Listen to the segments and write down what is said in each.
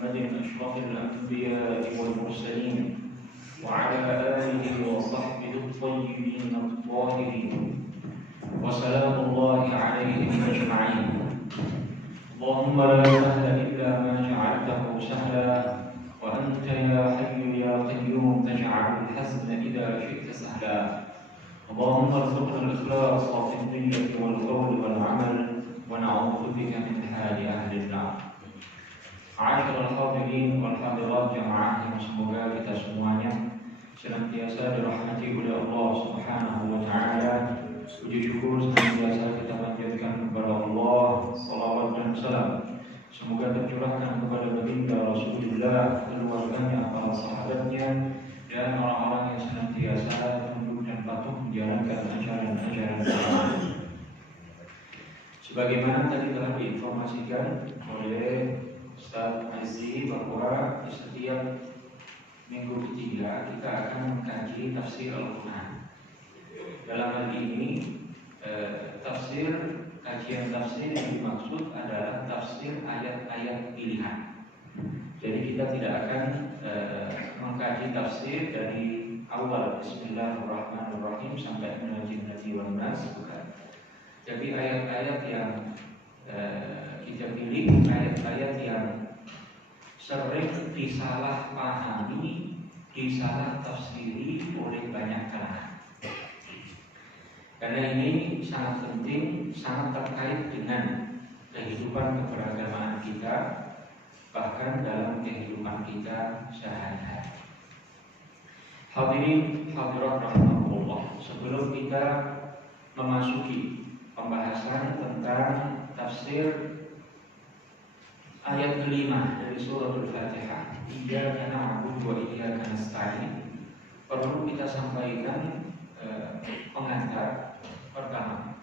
محمد أشرف الأنبياء والمرسلين وعلى آله وصحبه الطيبين الطاهرين وسلام الله عليهم أجمعين. اللهم لا سهل إلا ما جعلته سهلا وأنت يا حي يا قيوم تجعل الحزن إذا شئت سهلا. اللهم ارزقنا الإخلاص في النية والقول والعمل ونعوذ بك من حال أهل النار. Ma'asyiral hadirin wal hadirat jamaah yang semoga kita semuanya senantiasa dirahmati oleh Allah Subhanahu wa taala. Puji syukur senantiasa kita panjatkan kepada Allah, salawat dan salam semoga tercurahkan kepada baginda Rasulullah, keluarganya, para sahabatnya, dan orang-orang yang senantiasa tunduk dan patuh menjalankan ajaran-ajaran Islam. Sebagaimana tadi telah diinformasikan oleh Ustaz Aziz bahwa di setiap minggu ketiga kita akan mengkaji tafsir Al-Quran. Dalam hal ini kajian tafsir yang dimaksud adalah tafsir ayat-ayat pilihan. Jadi kita tidak akan mengkaji tafsir dari awal Bismillahirrahmanirrahim sampai Najm wan Nas, bukan. Jadi ayat-ayat yang kita pilih ayat-ayat yang sering disalahpahami, disalah tafsiri oleh banyak kalangan. Karena ini sangat penting, sangat terkait dengan kehidupan keberagamaan kita, bahkan dalam kehidupan kita sehari-hari. Hadirin hadirat rahimakumullah, sebelum kita memasuki pembahasan tentang tafsir ayat kelima dari surah Al-Fatihah, Iyyaka na'budu wa iyyaka nasta'in, perlu kita sampaikan pengantar pertama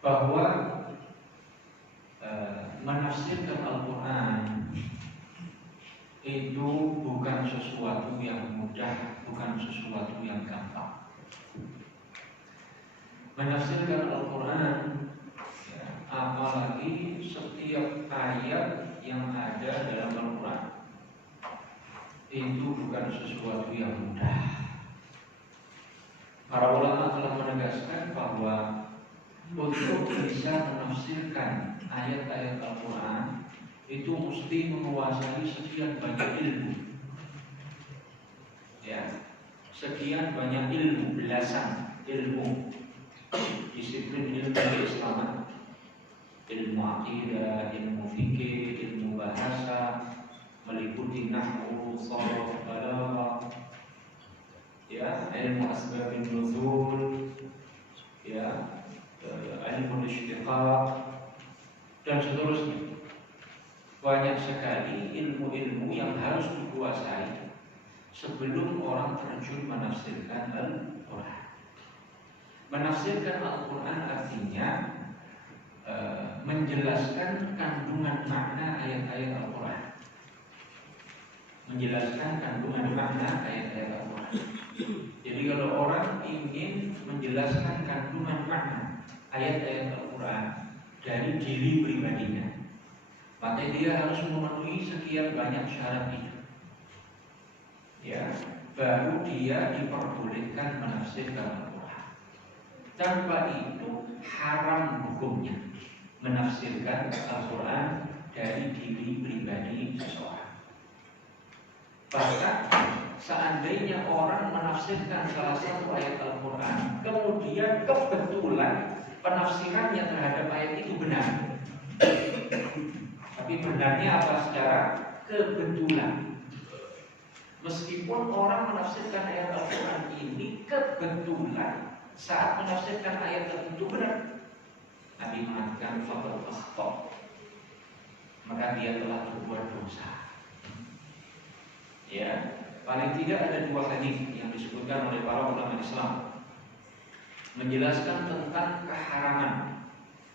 bahwa menafsirkan Al-Quran itu bukan sesuatu yang mudah, bukan sesuatu yang gampang. Menafsirkan Al-Quran, apalagi setiap ayat yang ada dalam Al-Quran, itu bukan sesuatu yang mudah. Para ulama telah menegaskan bahwa untuk bisa menafsirkan ayat-ayat Al-Quran itu mesti menguasai sekian banyak ilmu. Sekian banyak ilmu, belasan ilmu, disiplin ilmu keislaman, ilmu akidah, ilmu fikih, ilmu bahasa, meliputi nahwu, sharaf, balaghah, ilmu asbabun nuzul, ilmu istiqaq, dan seterusnya. Banyak sekali ilmu-ilmu yang harus dikuasai sebelum orang terjun menafsirkan Al-Quran. Menafsirkan Al-Quran artinya menjelaskan kandungan makna ayat-ayat Al-Quran. Menjelaskan kandungan makna ayat-ayat Al-Quran. Jadi kalau orang ingin menjelaskan kandungan makna ayat-ayat Al-Quran dari diri pribadinya, maka dia harus memenuhi sekian banyak syarat itu. Baru dia diperbolehkan menafsirkan Al-Quran. Tanpa itu haram hukumnya menafsirkan Al-Quran dari diri pribadi seseorang. Bahkan seandainya orang menafsirkan salah satu ayat Al-Quran, kemudian kebetulan penafsirannya terhadap ayat itu benar, tapi benarnya apa? Secara kebetulan. Meskipun orang menafsirkan ayat Al-Quran ini kebetulan saat menafsirkan ayat tertentu benar, Nabi mengatakan faqad akhta, maka dia telah berbuat dosa. Paling tidak ada dua hadis yang disebutkan oleh para ulama Islam menjelaskan tentang keharaman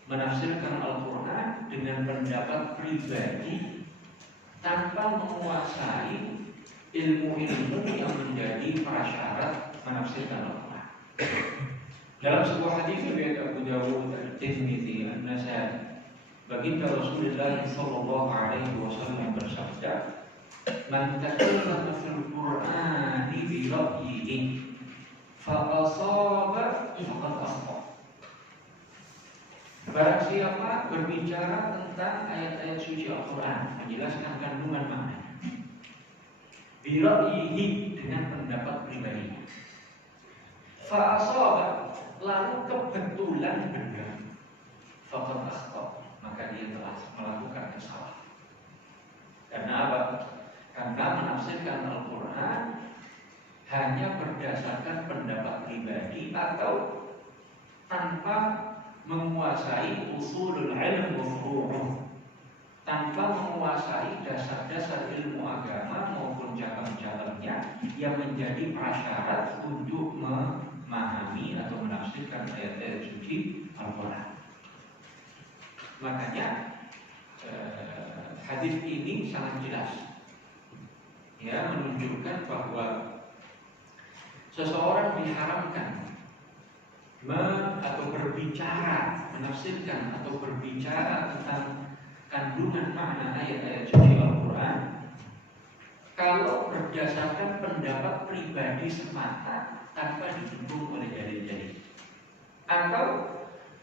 menafsirkan Al-Quran dengan pendapat pribadi tanpa menguasai ilmu-ilmu yang menjadi prasyarat menafsirkan Al-Quran. Dalam sebuah hadis riwayat Abu Dawud, At-Tirmidzi, An-Nasa'i Baginda Rasulullah sallallahu alaihi wasallam bersabda, "Man takallama fil Qur'ani bi ra'yihi fa asaba faqad akhta." Barang siapa berbicara tentang ayat-ayat suci Al-Quran, menjelaskan kandungan makna, bi ra'yihi, dengan pendapat pribadinya, fa asaba, lalu kebetulan benar, faqad akhta, maka dia telah melakukan kesalahan. Karena apa? Karena menafsirkan Al-Quran hanya berdasarkan pendapat pribadi atau tanpa menguasai usulul ilm wa furu'uh, tanpa menguasai dasar-dasar ilmu agama maupun cabang-cabangnya yang menjadi prasyarat untuk memahami atau menafsirkan ayat-ayat suci Al-Quran. Makanya hadis ini sangat jelas, ya, menunjukkan bahwa seseorang diharamkan atau berbicara, menafsirkan atau berbicara tentang kandungan makna ayat-ayat suci Al-Quran kalau berdasarkan pendapat pribadi semata tanpa didukung oleh dalil-dalil, atau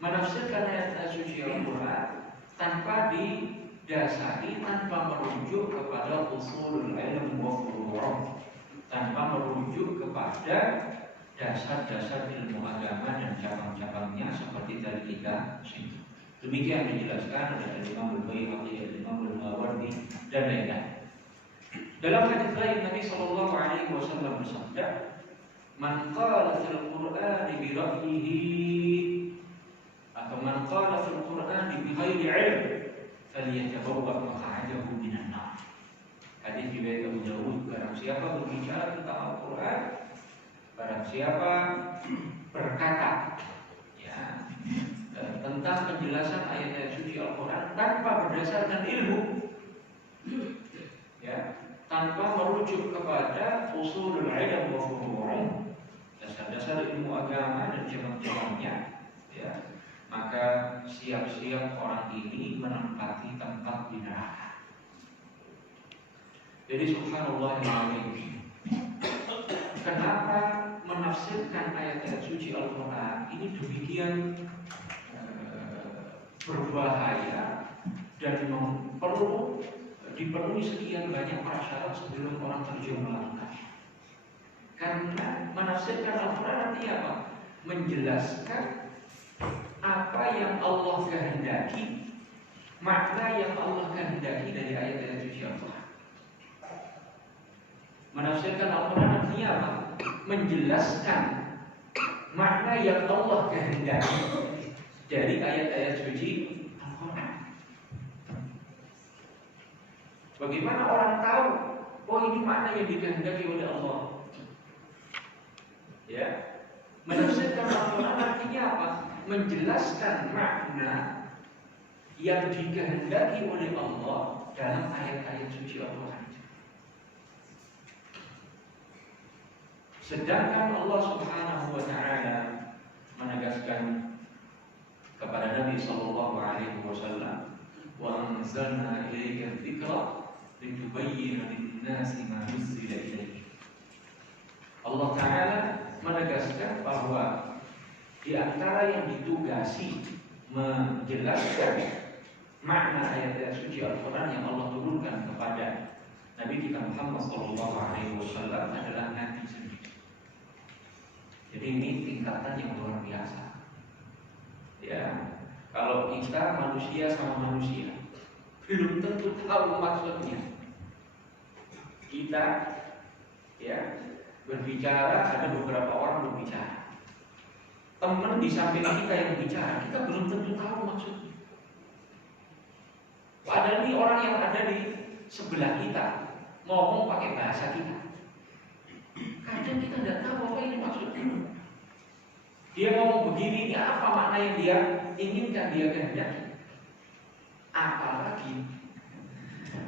menafsirkan ayat-ayat suci Al-Quran tanpa didasari, tanpa merujuk kepada usulul ilm wa furu'uh, tanpa merujuk kepada dasar-dasar ilmu agama dan cabang-cabangnya seperti tadi kita singgung. Demikian dijelaskan oleh Imam Al-Baihaqi, Imam Al-Mawardi dan lain-lain. Dalam hadis lain Nabi sallallahu alaihi wasallam bersabda, "Man qala fil Qur'ani bi ra'yihi," atau "Man qala fil Qur'ani bi ghairi 'ilm falyatabawwa maq'adahu minan nar." Hadis riwayat Abu Dawud. Barang siapa berbicara tentang Al-Quran, barang siapa berkata, ya, tentang penjelasan ayat-ayat suci Al-Quran tanpa berdasarkan ilmu, ya, tanpa merujuk kepada usulul ilm wa furu'uh, dasar-dasar ilmu agama dan cabang-cabangnya, ya, maka siap-siap orang ini menempati tempat di neraka. Jadi subhanallah alazim, kenapa menafsirkan ayat-ayat suci Al-Quran ini demikian berbahaya dan perlu dipenuhi sekian banyak prasyarat sebelum orang terjun melakukannya. Karena menafsirkan Al-Quran artinya apa? Menjelaskan apa yang Allah kehendaki, makna yang Allah kehendaki dari ayat-ayat suci Al-Quran. Menafsirkan Al-Quran artinya apa? Menjelaskan makna yang Allah kehendaki dari ayat-ayat suci Al-Quran. Bagaimana orang tahu, oh ini makna yang dikehendaki oleh Allah? Ya, menafsirkan Al-Quran artinya apa? Menjelaskan makna yang dikehendaki oleh Allah dalam ayat-ayat suci Al-Quran. Sedangkan Allah Subhanahu wa taala menegaskan kepada Nabi sallallahu alaihi wasallam, "Wa anzalna ilaika dzikra litubayyana lin-nasi ma nuzila ilaihim." Allah taala menegaskan bahwa di antara yang ditugasi menjelaskan makna ayat-ayat suci Al-Quran yang Allah turunkan kepada Nabi kita Muhammad sallallahu alaihi wasallam adalah Nabi sendiri. Jadi ini tingkatan yang luar biasa. Ya, kalau kita manusia sama manusia belum tentu tahu maksudnya. Kita, ya, berbicara, ada beberapa orang berbicara. Teman di samping kita yang bicara, kita belum tentu tahu maksudnya. Padahal ini orang yang ada di sebelah kita ngomong pakai bahasa kita. Kadang kita tidak tahu apa ini maksudnya. Dia ngomong begini, ini apa makna yang dia inginkan, dia kehendaki. Apalagi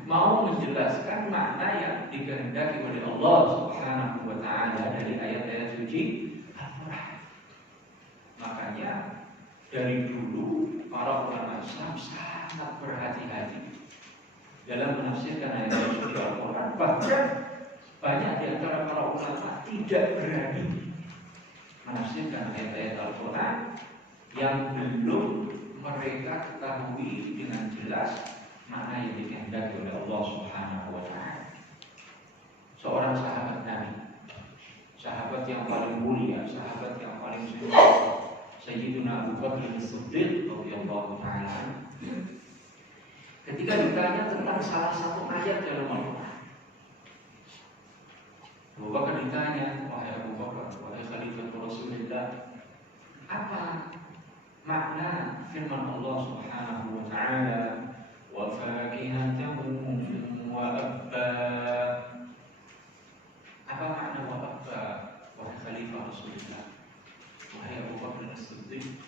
mau menjelaskan makna yang dikehendaki oleh Allah Subhanahu wa taala dari ayat-ayat suci Al-Quran. Makanya dari dulu para ulama sangat berhati-hati dalam menafsirkan ayat-ayat suci Al-Quran. Bahkan banyak di antara para ulama tidak berani menafsirkan ayat-ayat Al-Quran yang belum mereka ketahui dengan jelas makna yang dikehendaki oleh Allah Subhanahu wa Ta'ala. Seorang sahabat Nabi, sahabat yang paling mulia, sahabat yang paling sempurna, Sayyidina Abu Bakar As-Siddiq radhiyallahu ta'ala, ketika ditanya tentang salah satu ayat dalam Al-Quran, Abu Bakar ditanya, wahai Abu Bakar, wahai Khalifah Rasulullah, apa makna firman Allah Subhanahu wa Ta'ala, wa fakihatan wa abba? Apa makna wa abba, wahai Khalifah Rasulullah, wahai Abu Bakar As-Siddiq?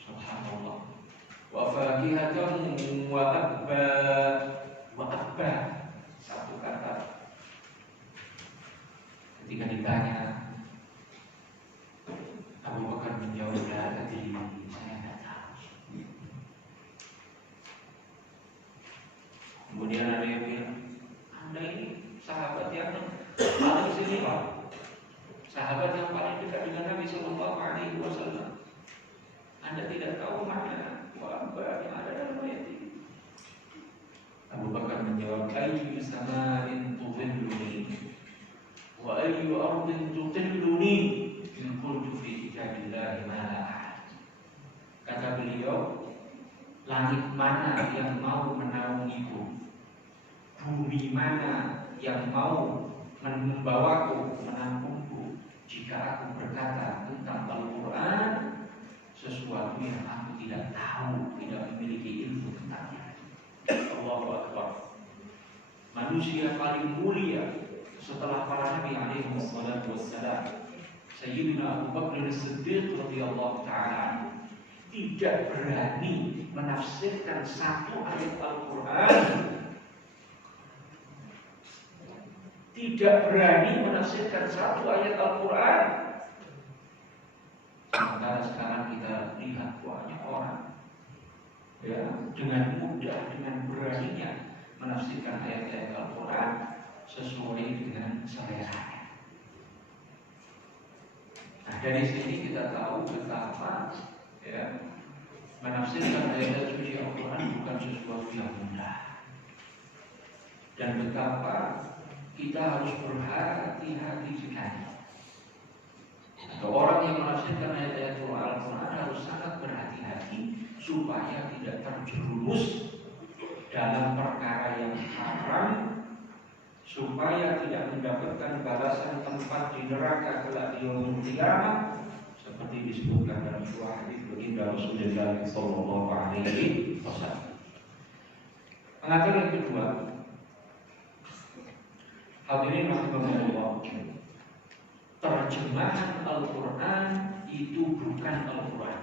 Subhanallah. Wa fakihatan wa abba. Wa abba, satu kata. Ketika ditanya, Abu Bakar menjawab, la adri, saya tidak tahu. Kemudian ada yang bilang, Anda ini sahabat yang paling istimewa, sahabat yang paling dekat dengan Nabi Sallallahu Alaihi Wasallam. Anda tidak tahu makna wa yang ada dalam ayat ini. Abu Bakar menjawab, ayyu samain tudhilluni wa ayyu ardin tudhilluni in qultu fi kitabillahi ma la ahad. Kata beliau, langit mana yang mau menaungiku, bumi mana yang mau membawaku, menampungku, jika aku berkata tentang Al-Quran sesuatu yang aku tidak tahu, tidak memiliki ilmu tentangnya. Allahu Akbar. Manusia paling mulia setelah para nabi alaihi wassalatu wassalam, Sayyidina Abu Bakar As-Siddiq radhiyallahu ta'ala, tidak berani menafsirkan satu ayat Al-Quran, tidak berani menafsirkan satu ayat Al-Quran. Sementara sekarang kita lihat banyak orang dengan mudah, dengan beraninya menafsirkan ayat-ayat Al-Quran sesuai dengan selera. Nah, dari sini kita tahu betapa menafsirkan ayat suci Al-Quran bukan sesuatu yang mudah, dan betapa kita harus berhati-hati sekali. Orang yang menafsirkan ayat-ayat Al-Quran harus sangat berhati-hati supaya tidak terjerumus dalam perkara yang haram, supaya tidak mendapatkan balasan tempat di neraka kelak di yaumul qiyamah, seperti disebutkan dalam sebuah hadis baginda Rasulullah sallallahu alaihi wasallam. Pengatur yang kedua, hadirin rahimakumullah, terjemahan Al-Quran itu bukan Al-Quran.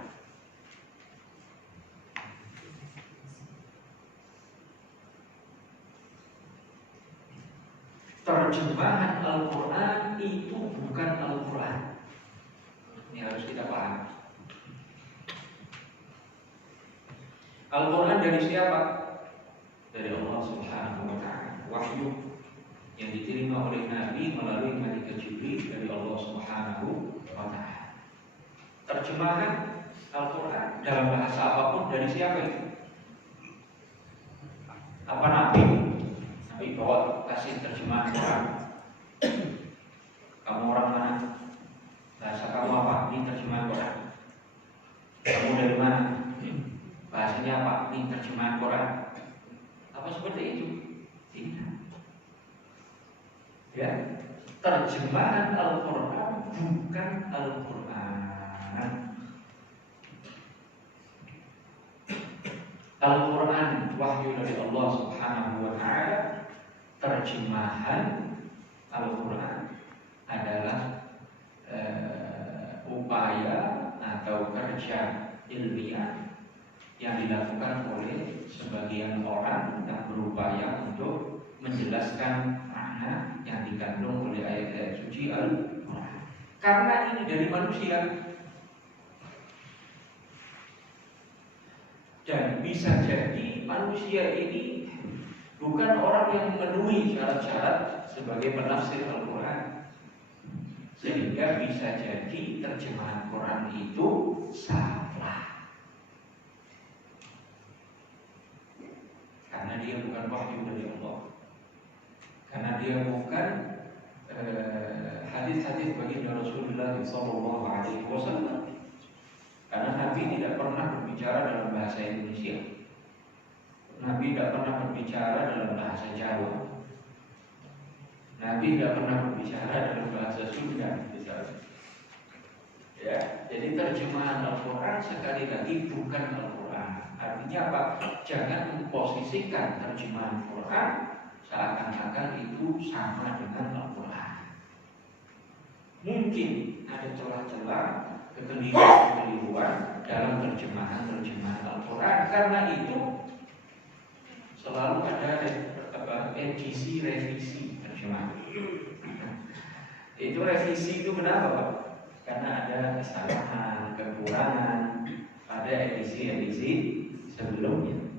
Terjemahan Al-Quran itu bukan Al-Quran. Ini harus kita pahami. Al-Quran dari siapa? Dari Allah Subhanahu wa Ta'ala. Wahyu yang diterima oleh Nabi melalui malaikat Jibril dari Allah Subhanahu wa Ta'ala. Terjemahan Al-Quran dalam bahasa apapun dari siapa itu? Apa Nabi? Nabi bawa kasih terjemahan Quran. Kamu orang mana? Bahasa kamu apa? Ini terjemahan Quran. Kamu dari mana? Bahasanya apa? Ini terjemahan Quran. Apa seperti itu? Tidak. Ya, terjemahan Al-Quran bukan Al-Quran. Al-Quran wahyu dari Allah Subhanahu wa Ta'ala. Terjemahan Al-Quran adalah upaya atau kerja ilmiah yang dilakukan oleh sebagian orang yang berupaya untuk menjelaskan makna yang dikandung oleh ayat-ayat suci Al-Quran. Karena ini dari manusia, Dan bisa jadi manusia ini bukan orang yang memenuhi syarat-syarat sebagai penafsir Al-Quran, sehingga bisa jadi terjemahan Quran itu salah karena dia bukan wahyu dari Allah, karena dia bukan hadis-hadis baginda Rasulullah SAW. Karena Nabi tidak pernah berbicara dalam bahasa Indonesia, Nabi tidak pernah berbicara dalam bahasa Jawa, Nabi tidak pernah berbicara dalam bahasa Sunda misalnya. Ya, jadi terjemahan Al-Quran sekali lagi bukan Al-Quran. Artinya apa? Jangan memposisikan terjemahan Quran seakan-akan itu sama dengan Al-Quran. Mungkin ada celah-celah kekeliruan dalam terjemahan Al-Quran. Karena itu selalu ada edisi revisi terjemahan. Itu revisi itu kenapa, Pak? Karena ada kesalahan, kekurangan pada edisi-edisi sebelumnya.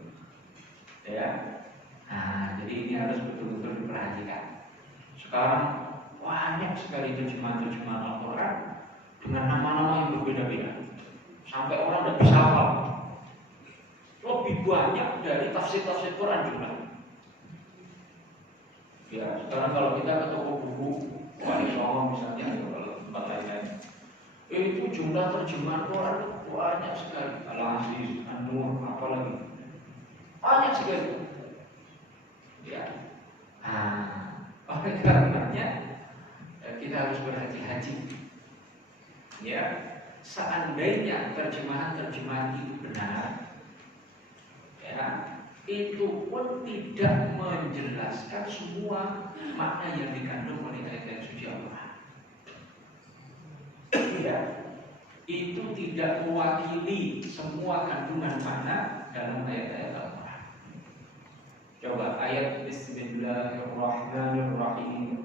Ya. Nah, jadi ini harus betul-betul diperhatikan. Sekarang banyak sekali terjemahan Al-Quran dengan nama-nama yang berbeda-beda, sampai orang tidak bisa hafal. Lebih banyak dari tafsir-tafsir Quran juga. Ya, sekarang kalau kita ke toko buku, Wali Songo misalnya, kalau tempat lainnya, itu jumlah terjemahan Quran banyak sekali. Al-Aziz, An-Nur, apalagi banyak sekali. Ya, oleh karenanya kita harus berhati-hati. Ya, seandainya terjemahan itu benar, ya, itu pun tidak menjelaskan semua makna yang dikandung oleh ayat-ayat suci Allah. Ya, itu tidak mewakili semua kandungan makna dalam ayat-ayat Al-Quran. Coba ayat Bismillahirrahmanirrahim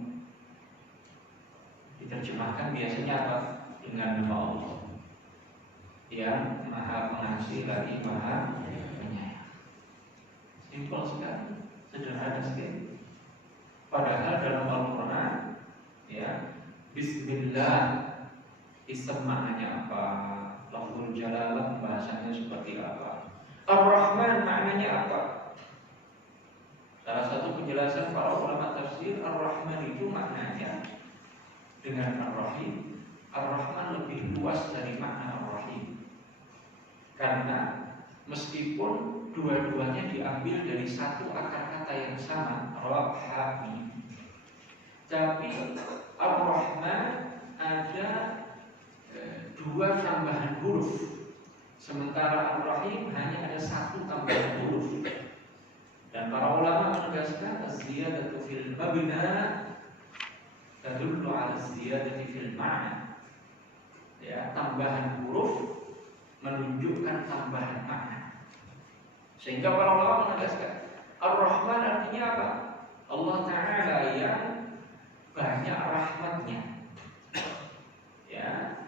diterjemahkan biasanya apa? Dengan nama Allah yang Maha Pengasih lagi Maha Penyayang. Simpel sekali, sederhana sekali. Padahal dalam Al-Quran, ya, Bismillah isim maknanya apa? Lafzul jalalah bahasanya seperti apa? Ar-Rahman maknanya apa? Salah satu penjelasan para ulama tafsir, Ar-Rahman itu maknanya dengan Ar-Rahim. Ar-Rahman lebih luas dari makna Ar-Rahim, karena meskipun dua-duanya diambil dari satu akar kata yang sama, Rahmi, tapi Ar-Rahman ada dua tambahan huruf, sementara Ar-Rahim hanya ada satu tambahan huruf. Dan para ulama menegaskan az-ziyadatu fil mabna tadullu ala az-ziyadati fil ma'na. Ya, tambahan huruf menunjukkan tambahan makna. Sehingga para ulama menegaskan Ar-Rahman artinya apa? Allah Ta'ala yang banyak rahmatnya, ya,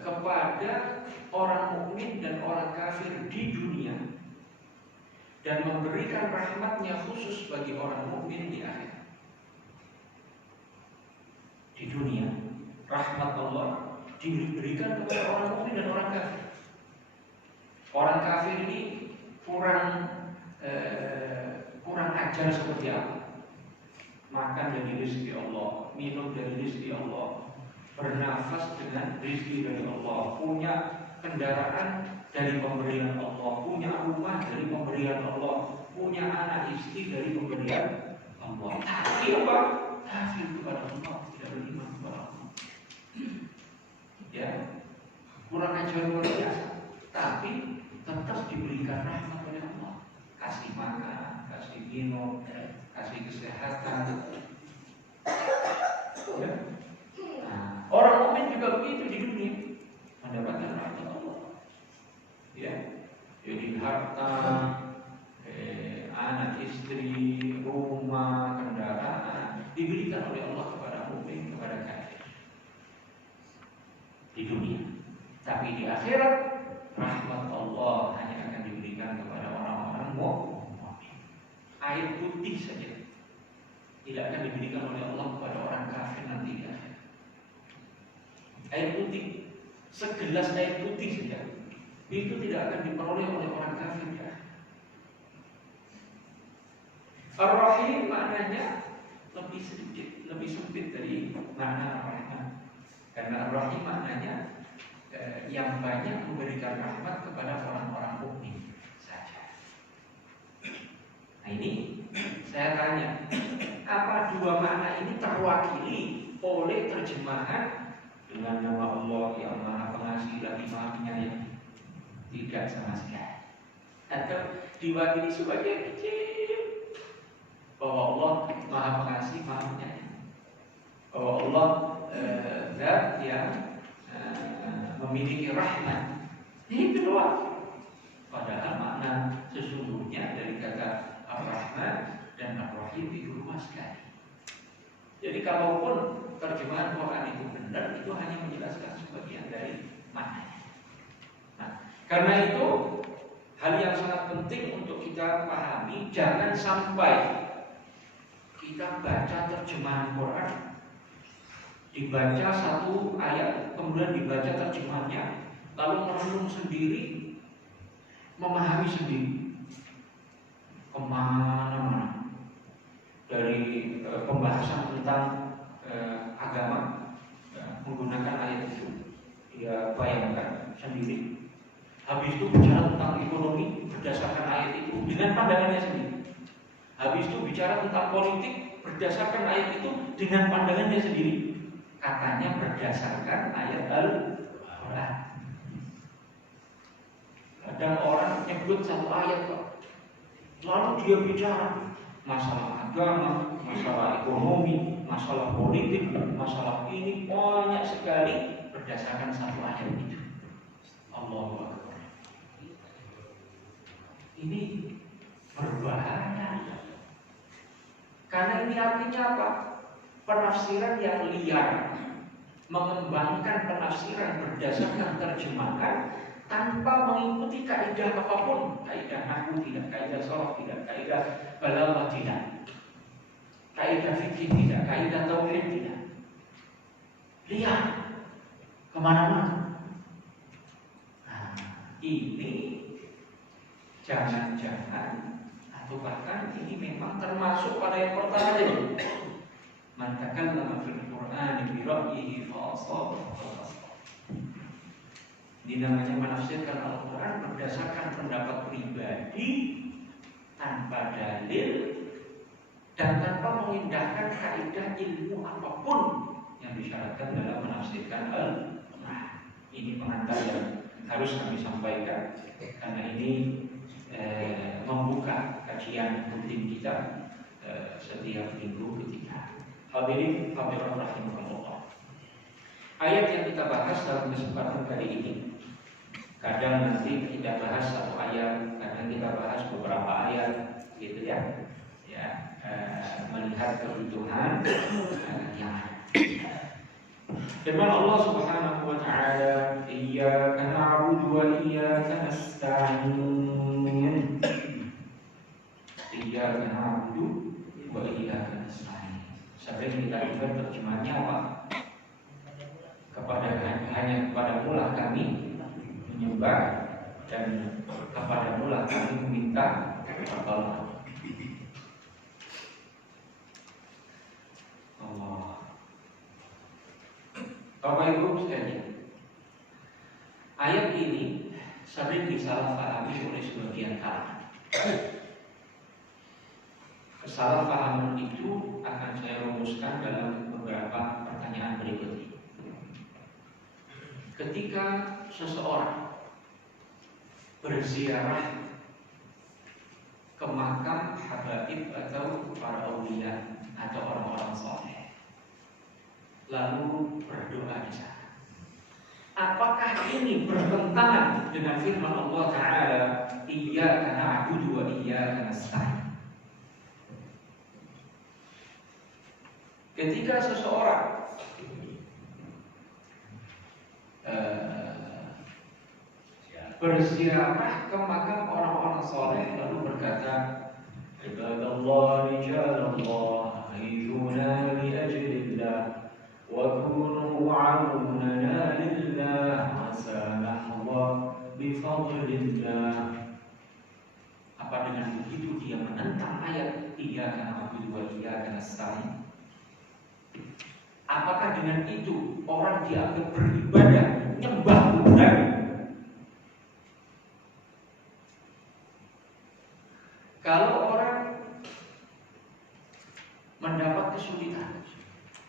kepada orang mukmin dan orang kafir di dunia, dan memberikan rahmatnya khusus bagi orang mukmin di akhirat. Di dunia, rahmat Allah diberikan kepada orang mukmin dan orang kafir. Orang kafir ini kurang ajar seperti apa? Makan dari rezeki Allah, minum dari rezeki Allah, bernafas dengan rezeki dari Allah, punya kendaraan dari pemberian Allah, punya rumah dari pemberian Allah, punya anak istri dari pemberian Allah. Tapi apa? Kafir kepada Allah, tidak beriman kepada Allah. Ya, kurang ajar luar biasa, tapi tetap diberikan rahmat oleh Allah, kasih makan, kasih minum, kasih kesehatan. Ya. Nah, orang mukmin juga begitu di dunia, mendapatkan rahmat Allah. Ya, jadi harta, anak istri, rumah, kendaraan diberikan oleh Allah kepada mukmin, kepada kafir di dunia. Tapi di akhirat rahmat Allah hanya akan diberikan air putih saja tidak akan diberikan oleh Allah kepada orang kafir nanti ya. Air putih, segelas air putih saja itu tidak akan diperoleh oleh orang kafir ya. Ar-Rahim maknanya lebih sedikit, lebih sempit dari makna Ar-Rahman. Karena Ar-Rahim maknanya yang banyak memberikan rahmat kepada orang-orang mukmin saja. Nah ini saya tanya, apa dua makna ini terwakili oleh terjemahan dengan nama Allah yang Maha Pengasih lagi Maha Penyayang? Tidak sama sekali. Atau diwakili sebagai kecil bahwa Allah Maha Pengasih Maha Penyayang, bahwa Allah zat yang memiliki rahmat. Ini kedua. Padahal makna sesungguhnya dari kata Ar-Rahman dan Ar-Rahim itu luas sekali. Jadi kalaupun terjemahan Quran itu benar, itu hanya menjelaskan sebagian dari maknanya. Nah, karena itu hal yang sangat penting untuk kita pahami, jangan sampai kita baca terjemahan Quran, dibaca satu ayat, kemudian dibaca terjemahannya, lalu merenung sendiri, memahami sendiri, kemana-mana. Dari pembahasan tentang agama menggunakan ayat itu, dia bayangkan sendiri. Habis itu bicara tentang ekonomi berdasarkan ayat itu dengan pandangannya sendiri. Habis itu bicara tentang politik berdasarkan ayat itu dengan pandangannya sendiri. Katanya berdasarkan ayat Al-Quran. Kadang orang nyebut satu ayat kok, lalu dia bicara masalah agama, masalah ekonomi, masalah politik, masalah ini banyak sekali berdasarkan satu ayat itu. Allahu Akbar. Ini berbahaya. Karena ini artinya apa? Penafsiran yang liar, mengembangkan penafsiran berdasarkan terjemahan tanpa mengikuti kaidah apapun, kaidah nahwu tidak, kaidah sharaf tidak, kaidah balaghah tidak, kaidah fikih tidak, kaidah tauhid tidak. Lihat kemana-mana. Nah, ini jangan-jangan atau bahkan ini memang termasuk pada yang pertama tadi. Man takallama fil Qur'ani bi ra'yihi fa asaba fa asaba. Ini namanya menafsirkan Al-Quran berdasarkan pendapat pribadi tanpa dalil dan tanpa mengindahkan kaidah ilmu apapun yang disyaratkan dalam menafsirkan Al-Quran. Ini pengantar yang harus kami sampaikan karena ini membuka kajian rutin kita setiap minggu ketika. Hadirin hadirat rahimakumullah. Ayat yang kita bahas dalam kesempatan kali ini, kadang nanti kita bahas satu ayat, kadang kita bahas beberapa ayat, gitu ya. Melihat kebutuhan yang ada. Firman Allah Subhanahu wa taala, "Iyyaka na'budu wa iyyaka nasta'in." Iyyaka na'budu wa iyyaka nasta'in. Sering kita lihat terjemahannya apa? Hanya kepadamu lah kami menyembah dan kepadamu lah kami meminta pertolongan. Allah. Bapak Ibu sekalian, ayat ini sering disalahpahami oleh sebagian kalangan. Kesalahpahaman itu akan saya rumuskan dalam beberapa pertanyaan berikut ini. Ketika seseorang berziarah ke makam habaib atau para aulia atau orang-orang saleh, lalu berdoa di sana, apakah ini bertentangan dengan firman Allah Ta'ala, "Iyyaka na'budu wa iyyaka nasta'in"? Ketika seseorang berziarah ke makam orang-orang soleh lalu berkata, Ibadallah rijalallah hiduna li ajlillah wa kunu wa'unana lillah asanahwa bifadlillah. Apa dengan begitu dia menentang ayat iyyaka na'budu wa iyyaka nasta'in? Apakah dengan itu orang dianggap beribadah nyembah kuburan? Kalau orang mendapat kesulitan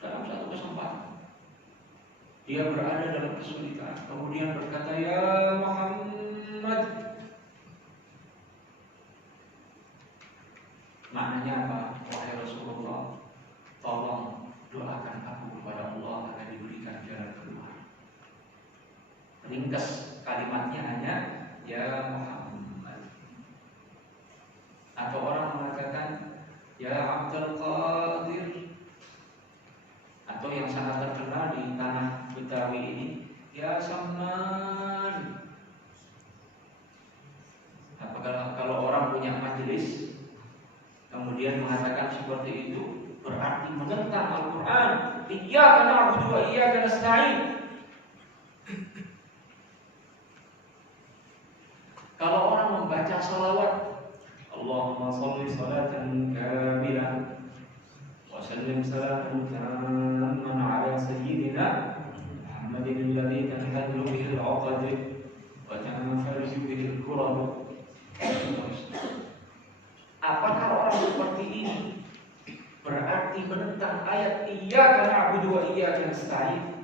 dalam satu kesempatan, dia berada dalam kesulitan, kemudian berkata, ya Muhammad, maknanya apa? Wahai Rasulullah, tolong doakan aku kepada Allah agar diberikan jalan keluar. Ringkas kalimatnya hanya ya Muhammad. Atau orang mengatakan ya Abdul Qadir, atau yang sangat terkenal di tanah Betawi ini ya Samman. Apakah kalau orang punya majelis kemudian mengatakan seperti itu berarti menentang Al-Quran. Iyyaka na'budu wa iyyaka nasta'in. Kalau orang membaca salawat, Allahumma sholli salatan kamilah wa sallim salatan tamman ala sayyidina Muhammadin alladhi tanhallu bihi al-'uqad wa tanfariju bihi al-kurab. Apakah orang seperti ini berarti menentang ayat iyyaka na'budu wa iyyaka nasta'in?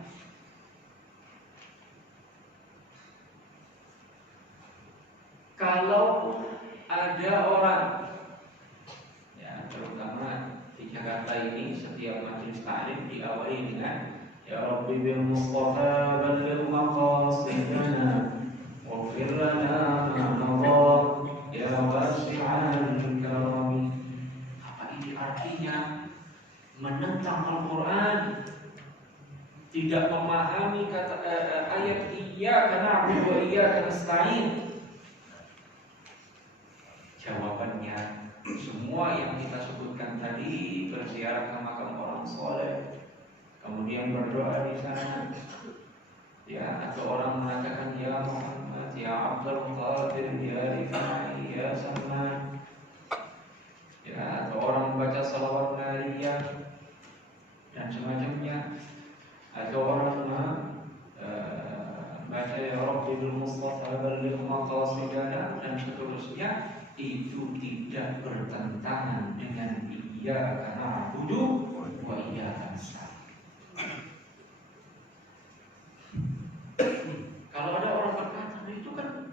Kalau ada orang, ya terutama di Jakarta ini, setiap majelis taklim diawali dengan ya Rabbi bil Mustafa balligh maqasidana waghfir lana ma madha ya wasi'al karami. Apa ini artinya? Menentang Al-Quran, tidak memahami kata ayat iyyaka na'budu wa iyyaka nasta'in. Jawabannya, semua yang kita sebutkan tadi, berziarah ke makam orang soleh, kemudian berdoa di sana, ya, atau orang mengatakan ya Muhammad, ya Abdul Qadir, ya Rifai, ya Salman, ya, atau orang membaca salawat nariyah dan semacamnya, atau orang baca ya Rabbi bil Mustafa balligh maqasidana dan seterusnya. Itu tidak bertentangan dengan iyyaka na'budu wa iyyaka nasta'in. Kalau ada orang berkata, itu kan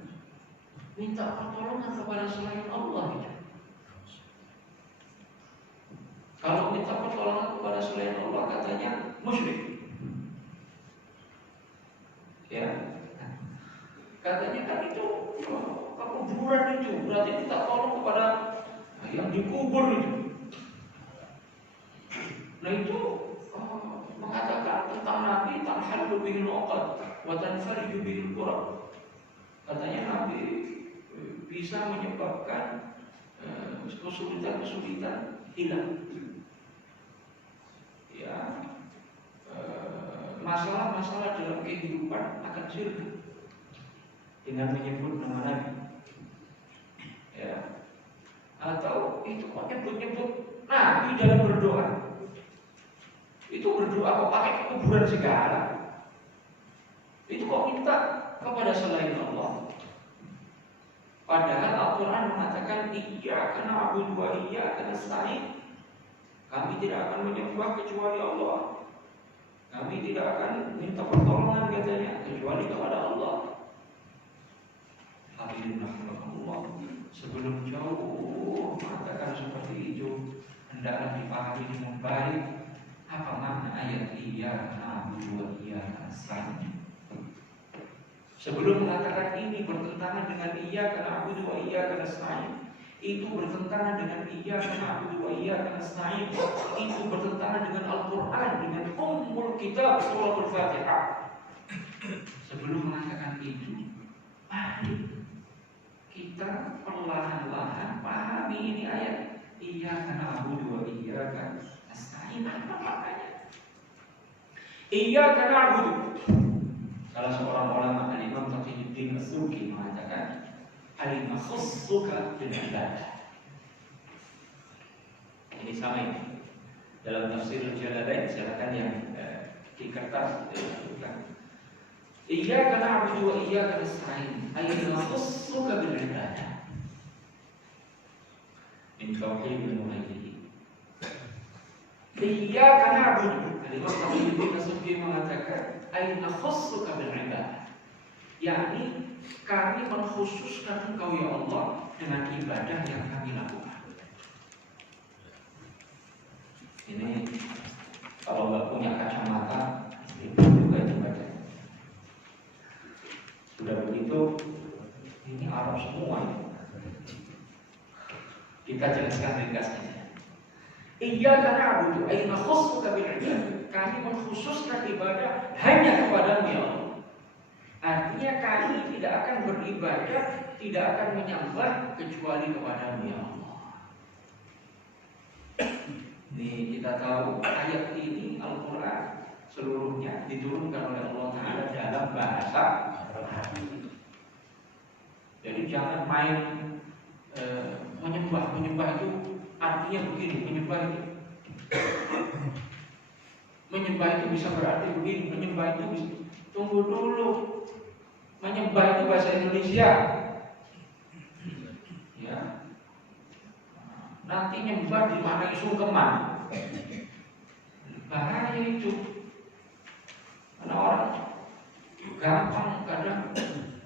minta pertolongan kepada selain Allah gitu. Kalau minta pertolongan kepada selain Allah katanya musyrik. Ya. Katanya kan itu kuburan itu berarti kita tolong kepada yang dikubur itu. Nah itu mengatakan tentang Nabi tanhallu bihil uqad wa tanfariju bihil kurab. Katanya Nabi bisa menyebabkan kesulitan-kesulitan hilang. Ya, masalah-masalah dalam kehidupan akan sirna dengan menyebut nama Nabi. Ya. Atau itu kok nyebut Nabi dalam berdoa. Itu berdoa kok pakai kuburan segala. Itu kok minta kepada selain Allah. Padahal Al-Quran mengatakan iyyaka na'budu wa iyyaka nasta'in. Kami tidak akan menyembah kecuali Allah. Kami tidak akan minta pertolongan katanya kecuali kepada Allah. Alhamdulillah, sebelum jauh mengatakan seperti itu, hendaklah dipahami dengan baik apa makna ayat iyyaka na'budu wa iyyaka nasta'in. Sebelum mengatakan ini bertentangan dengan iyyaka na'budu wa iyyaka nasta'in, itu bertentangan dengan iyyaka na'budu wa iyyaka nasta'in, itu bertentangan dengan Al-Quran, dengan Ummul Kitab Suratul Fatihah. Sebelum mengatakan itu, mari kita perlahan-lahan pahami ini ayat. Iyyaka na'budu wa iyyaka nasta'in. Apa maknanya? Iyyaka na'budu. Salah seorang ulama Al-Imam Taqiyuddin As-Subki mengatakan, al-makhussuka bil ibadah. Ini sama ini. Dalam tafsir Jalalain silakan yang di kertas bukan. Iyyaka na'budu wa iyyaka nasta'in. Ay nakhussuka bil ibadah. Min tauhidil muwahhidin. Iyyaka na'budu. Al-Imam Taqiyuddin As-Subki mengatakan ay nakhussuka bil ibadah. Yakni kami mengkhususkan Engkau ya Allah dengan ibadah yang kami lakukan. Ini kalau nggak punya kacamata itu juga ibadah. Sudah begitu, ini Arab semua. Kita jelaskan ringkasnya. Iyyaka na'budu ay nakhussuka bil ibadah. Kami mengkhususkan ibadah hanya kepadamu ya Allah. Artinya kami tidak akan beribadah, tidak akan menyembah kecuali kepadamu ya Allah. Ini kita tahu ayat ini Al-Quran seluruhnya diturunkan oleh Allah Ta'ala dalam bahasa Arab. Jadi jangan main menyembah itu artinya begini, menyembah itu bisa berarti begini, menyembah itu bisa. Tunggu dulu, menyembah itu bahasa Indonesia ya. Nanti nyembah di mana sungkeman, bahaya itu. Karena orang gampang kadang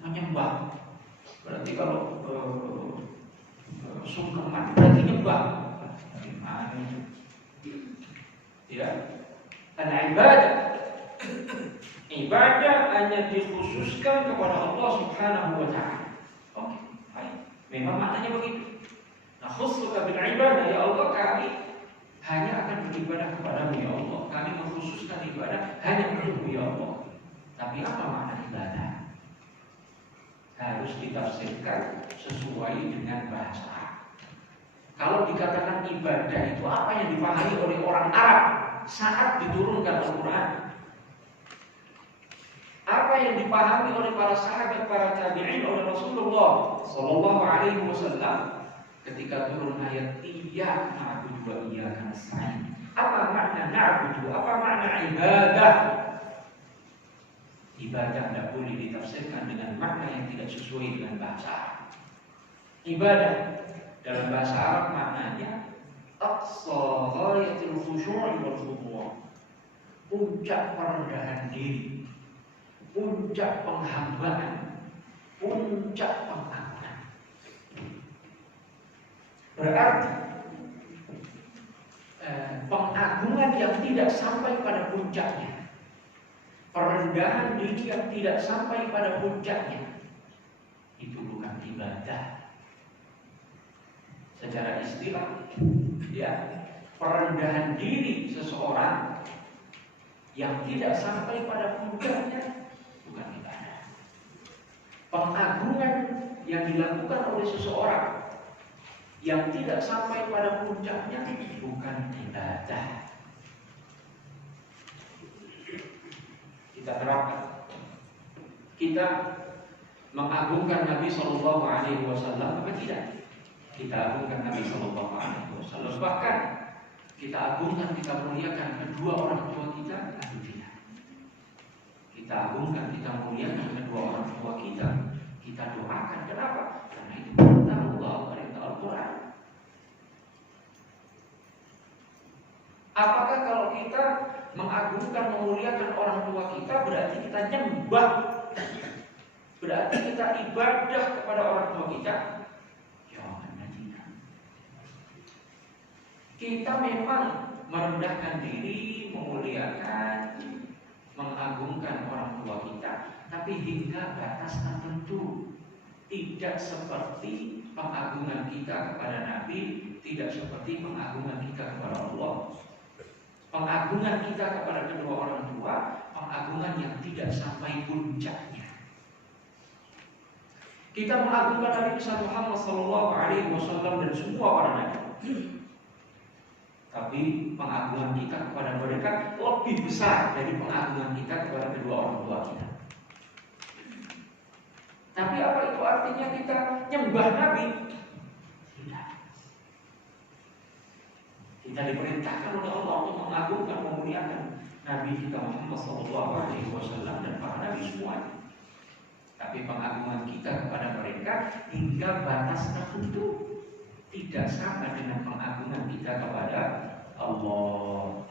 menyembah. Berarti kalau sungkeman berarti nyembah. Gimana itu? Ya, karena ibadah hanya dikhususkan kepada Allah Subhanahu wa Ta'ala. Oke, baik. Memang maknanya begitu. Nah, khususkan bil ibadah ya Allah, kami hanya akan beribadah kepadamu ya Allah. Kami mengkhususkan ibadah hanya untukmu ya Allah. Tapi apa makna ibadah? Harus ditafsirkan sesuai dengan bahasa Arab. Kalau dikatakan ibadah itu apa yang dipahami oleh orang Arab saat diturunkan Al-Quran? Apa yang dipahami oleh para sahabat, para tabi'in, oleh Rasulullah Sallallahu Alaihi Wasallam ketika turun ayat Iyyaka na'budu wa iyyaka nasta'in? Apa makna na'budu? Apa makna ibadah? Ibadah tidak boleh ditafsirkan dengan makna yang tidak sesuai dengan bahasa Arab. Ibadah dalam bahasa Arab maknanya aqsa ghayatul khusyu' wal khudu'. Puncak perendahan diri, puncak penghambaan, puncak pengagungan. Berarti pengagungan yang tidak sampai pada puncaknya, perendahan diri yang tidak sampai pada puncaknya, itu bukan ibadah. Secara istilah, ya, perendahan diri seseorang yang tidak sampai pada puncaknya bukan ibadah. Pengagungan yang dilakukan oleh seseorang yang tidak sampai pada puncaknya bukan ibadah. Kita terapkan. Kita mengagungkan Nabi Sallallahu Alaihi Wasallam apa tidak? Kita agungkan Nabi Sallallahu Alaihi Wasallam. Bahkan kita agungkan, kita muliakan kedua orang tua kita atau tidak? Kita agungkan, kita muliakan kedua orang tua kita. Kita doakan. Kenapa? Karena itu perintah Allah, perintah Al-Quran. Apakah kalau kita mengagungkan, memuliakan orang tua kita berarti kita nyembah? Berarti kita ibadah kepada orang tua kita? Kita memang merendahkan diri, memuliakan, mengagungkan orang tua kita, tapi hingga batas tertentu. Tidak seperti pengagungan kita kepada Nabi, tidak seperti pengagungan kita kepada Allah. Pengagungan kita kepada kedua orang tua, pengagungan yang tidak sampai puncaknya. Kita mengagungkan Nabi Muhammad Sallallahu Alaihi Wasallam dan semua para nabi. Tapi pengagungan kita kepada mereka lebih besar dari pengagungan kita kepada kedua orang tua kita. Tapi apa itu artinya kita nyembah Nabi? Tidak. Kita diperintahkan oleh Allah untuk mengagungkan, memuliakan Nabi kita Muhammad SAW dan para nabi semua. Tapi pengagungan kita kepada mereka hingga batas tertentu, tidak sama dengan pengagungan kita kepada Allah.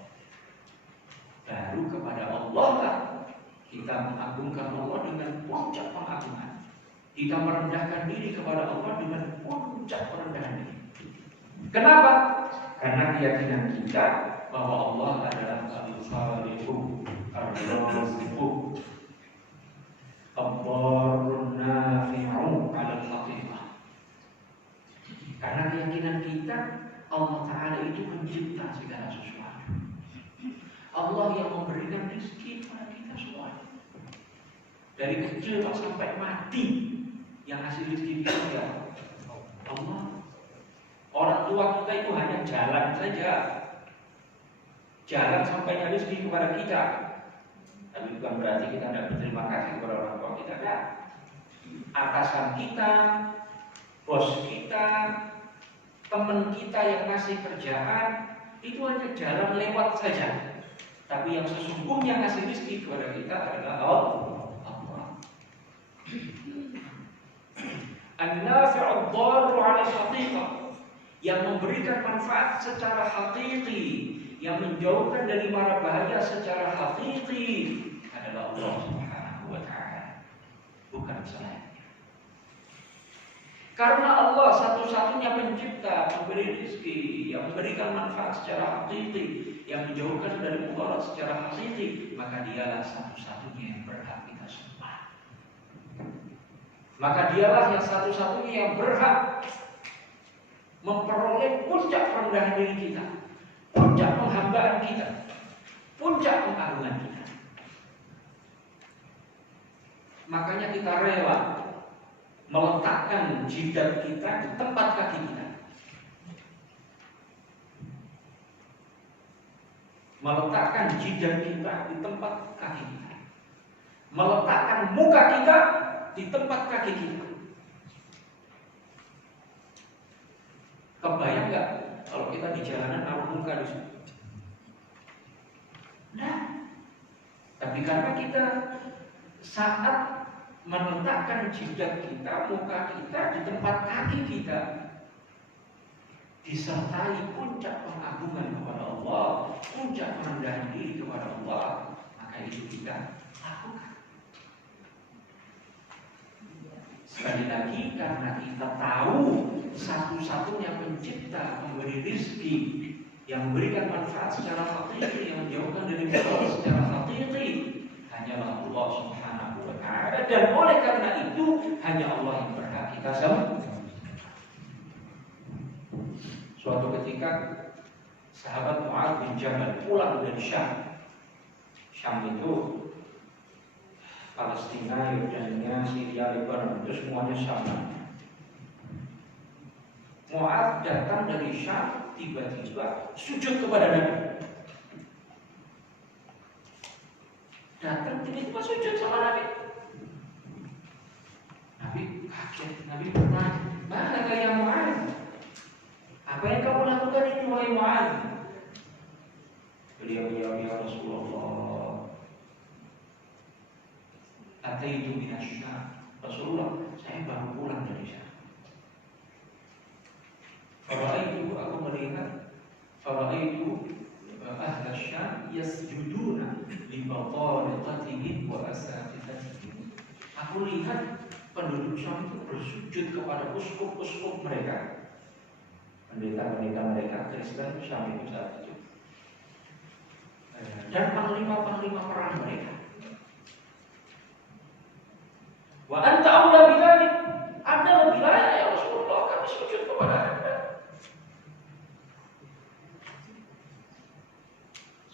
Baru kepada Allah lah kita mengagungkan Allah dengan puncak pengagungan. Kita merendahkan diri kepada Allah dengan puncak perendahan diri. Kenapa? Karena keyakinan kita bahwa Allah adalah Al-Khaliqu, Ar-Raziqu, Ad-Darrun Nafi'u 'ala al-haqiqah. Karena keyakinan kita Allah Ta'ala itu mencipta segala sesuatu. Allah yang memberikan rezeki kepada kita semua. Dari kecil sampai mati, yang ngasih rezeki kita ya Allah. Orang tua kita itu hanya jalan saja, jalan sampai rezeki kepada kita. Tapi bukan berarti kita tidak berterima kasih kepada orang tua kita, kan? Atasan kita, bos kita, teman kita yang ngasih kerjaan, itu hanya jalan lewat saja. Tapi yang sesungguhnya ngasih rezeki kepada kita adalah Allah. An-nafi'u ad-darru 'ala al-haqiqah, yang memberikan manfaat secara hakiki, yang menjauhkan dari mara bahaya secara hakiki adalah Allah Subhanahu wa Ta'ala, bukan selainnya. Karena Allah satu-satunya pencipta, pemberi rezeki, yang memberikan manfaat secara hakiki, yang menjauhkan dari mudarat secara hakiki, maka dialah satu-satunya yang berhak kita sembah. Maka dialah yang satu-satunya yang berhak memperoleh puncak perendahan diri kita, puncak penghambaan kita, puncak pengagungan kita. Makanya kita rela meletakkan jidat kita di tempat kaki kita, meletakkan jidat kita di tempat kaki kita, meletakkan muka kita di tempat kaki kita. Kebayang nggak kalau kita di jalanan naruh muka di situ? Nah, tapi karena kita saat meletakkan jidat kita, muka kita di tempat kaki kita, disertai puncak pengagungan kepada Allah, puncak perendahan diri kepada Allah, maka itu kita lakukan. Sekali lagi, karena kita tahu satu-satunya pencipta, pemberi rezeki, yang memberikan manfaat secara hakiki, yang menjauhkan dari mudarat secara hakiki, hanyalah Allah Subhanahu wa Ta'ala. Dan oleh karena itu hanya Allah yang berhak kita sembah. Suatu ketika sahabat Mu'adz bin Jabal pulang dari Syam. Syam itu Palestina, Yordania, Syria, Lebanon, itu semuanya sama. Mu'adz datang dari Syam, tiba-tiba sujud kepada Nabi. Datang tiba-tiba sujud sama Nabi. Nabi kaget, Nabi bertanya, "Mana ya Mu'adz? Apa yang kamu lakukan ini, wahai Mu'adz?" Beliau menjawab, "Ya Rasulullah, ataitu minasyam." Rasulullah, saya baru pulang dari Syam. Faraitu, aku melihat, faraitu ahla Syam yasjuduna li batariqatihim wa asatidatihim. Aku lihat penduduk Syam itu bersujud kepada uskup-uskup mereka, pendeta-pendeta mereka Kristen Syam itu saat itu, dan panglima-panglima perang mereka. Wa anta aula bidzalik, Anda lebih layak ya Rasulullah kami sujud kepada Anda.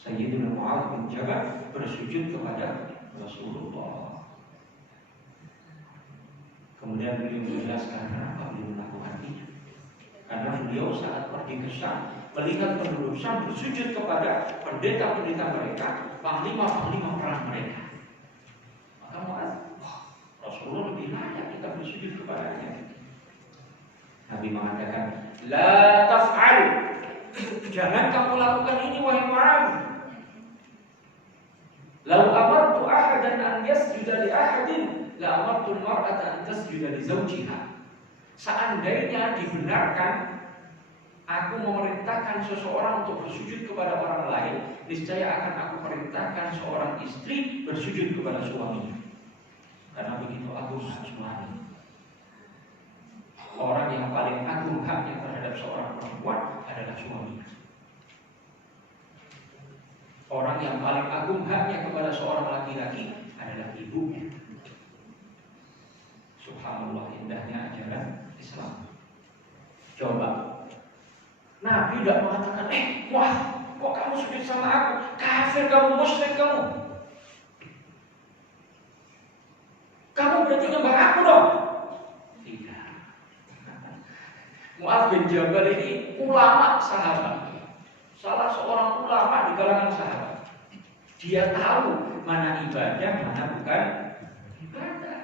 Sayyidina Mu'adz bin Jabal bersujud kepada Rasulullah. Kemudian beliau menjelaskan kenapa beliau melakukan itu. Karena beliau saat pergi ke Syam melihat penduduk Syam bersujud kepada pendeta-pendeta mereka, panglima-panglima perang mereka. Maka Mu'adz, Rasulullah lebih layak kita bersujud kepadanya. Nabi mengatakan, la taf'al, jangan kamu lakukan ini wahai Mu'adz. Lau amartu ahadan an yasjuda li ahadin, la amartu al-mar'ata an tasjuda li zawjiha. Seandainya dibenarkan aku memerintahkan seseorang untuk bersujud kepada orang lain, niscaya akan aku perintahkan seorang istri bersujud kepada suaminya. Karena begitu agung hak suami. Orang yang paling agung haknya terhadap seorang perempuan adalah suaminya. Orang yang paling agung haknya kepada seorang laki-laki adalah ibunya. Subhanallah, indahnya ajaran Islam. Coba, Nabi tidak mengatakan, wah, kok kamu sujud sama aku? Kafir kamu, musyrik kamu. Kamu berarti nyembah aku dong. Tidak. Mu'adz bin Jabal ini ulama sahabat, salah seorang ulama di kalangan sahabat. Dia tahu mana ibadah, mana bukan ibadah.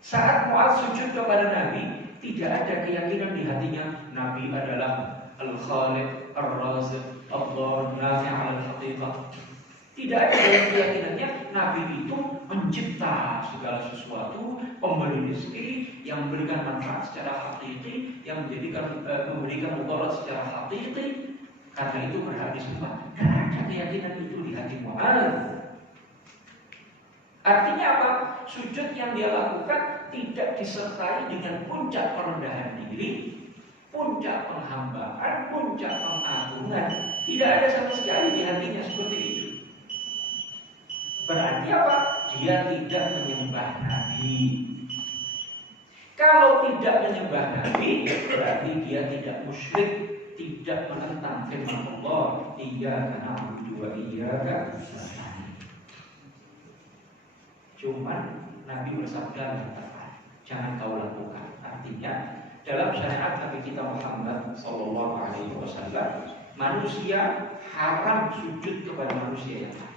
Saat Mu'adz sujud kepada Nabi, tidak ada keyakinan di hatinya Nabi adalah Al-Khaliq, Ar-Raziq, Ad-Dar, Nafi' al-Haqiqah. Tidak ada keyakinannya Nabi itu mencipta segala sesuatu, pemberi rezeki, yang memberikan manfaat secara hakiki, yang memberikan mudarat secara hakiki. Karena itu berhak disembah. Tidak ada keyakinan itu di hati Mu'adz. Artinya apa? Sujud yang dia lakukan tidak disertai dengan puncak perendahan diri, puncak penghambaan, puncak pengagungan. Tidak ada sama sekali di hatinya seperti itu. Berarti apa? Dia tidak menyembah Nabi. Kalau tidak menyembah Nabi, berarti dia tidak musyrik, tidak menentang firman Allah, iyyaka na'budu wa iyyaka nasta'in. Cuman Nabi bersabda yang tepat, jangan kau lakukan. Artinya dalam syariat Nabi kita Muhammad sallallahu alaihi wasallam, manusia haram sujud kepada manusia yang lain.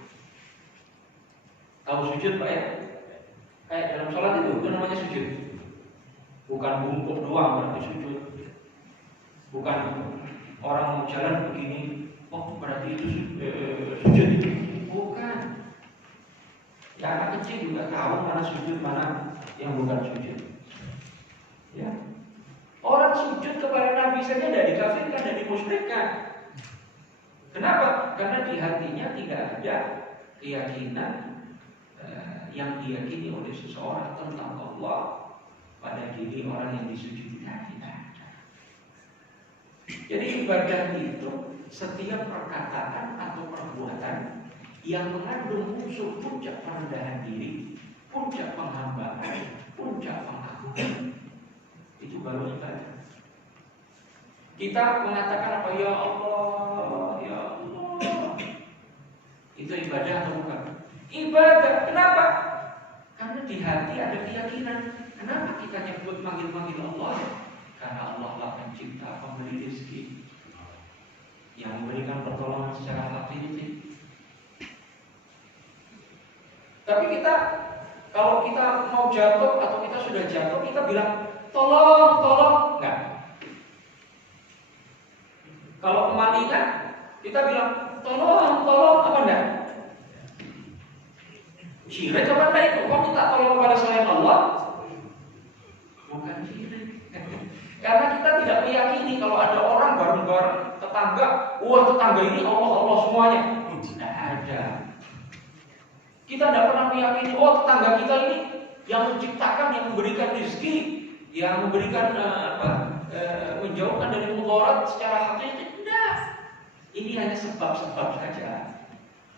Tahu sujud Pak ya? Kayak dalam sholat itu namanya sujud. Bukan bungkuk doang berarti sujud. Bukan orang mau jalan begini, oh berarti itu sujud itu. Bukan. Ya, anak kecil juga tahu mana sujud, mana yang bukan sujud. Ya. Orang sujud kepada Nabi saja tidak dikafirkan dan dimusyrikkan. Kenapa? Karena di hatinya tidak ada keyakinan yang diyakini oleh seseorang tentang Allah pada diri orang yang disujudi tadi. Jadi ibadah itu setiap perkataan atau perbuatan yang mengandung unsur puncak perendahan diri, puncak penghambaan, puncak pengagungan, itu baru ibadah. Kita mengatakan apa? Ya Allah, ya Allah. Itu ibadah atau bukan? Ibadah. Kenapa? Karena di hati ada keyakinan. Kenapa kita nyebut manggil-manggil Allah? Karena Allah lah pencipta, pemberi rezeki, yang memberikan pertolongan secara hakiki. Tapi kita, kalau kita mau jatuh atau kita sudah jatuh, kita bilang tolong, tolong, enggak. Kalau kemalingan, kita bilang tolong, tolong, apa enggak? Syirik apa enggak itu? Kok minta tolong kepada selain Allah? Bukan syirik. Karena kita tidak meyakini kalau ada orang bareng-bareng tetangga, wah tetangga ini Allah, Allah semuanya. Tidak ada. Kita tidak pernah meyakini, oh tetangga kita ini yang menciptakan, yang memberikan rezeki, yang memberikan menjauhkan dari mudarat secara hakiki. Tidak. Ini hanya sebab-sebab saja.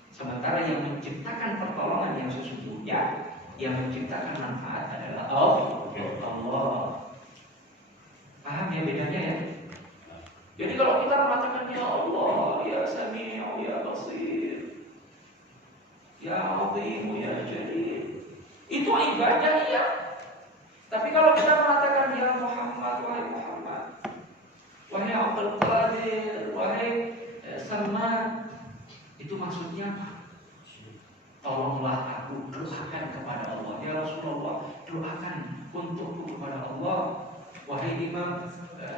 Sementara yang menciptakan pertolongan yang sesungguhnya, yang menciptakan manfaat adalah Allah. Paham ya bedanya ya? Jadi kalau kita mengatakan ya Allah, ya Sami'u, ya Basir, ya Azim, ya Jalil, itu ibadah ya. Tapi kalau kita mengatakan ya Muhammad, wahai Muhammad, wahai Abdul Qadir, wahai Salman. Itu maksudnya apa? Tolonglah aku, doakan kepada Allah. Ya Rasulullah, doakan untukku kepada Allah. Wahai Imam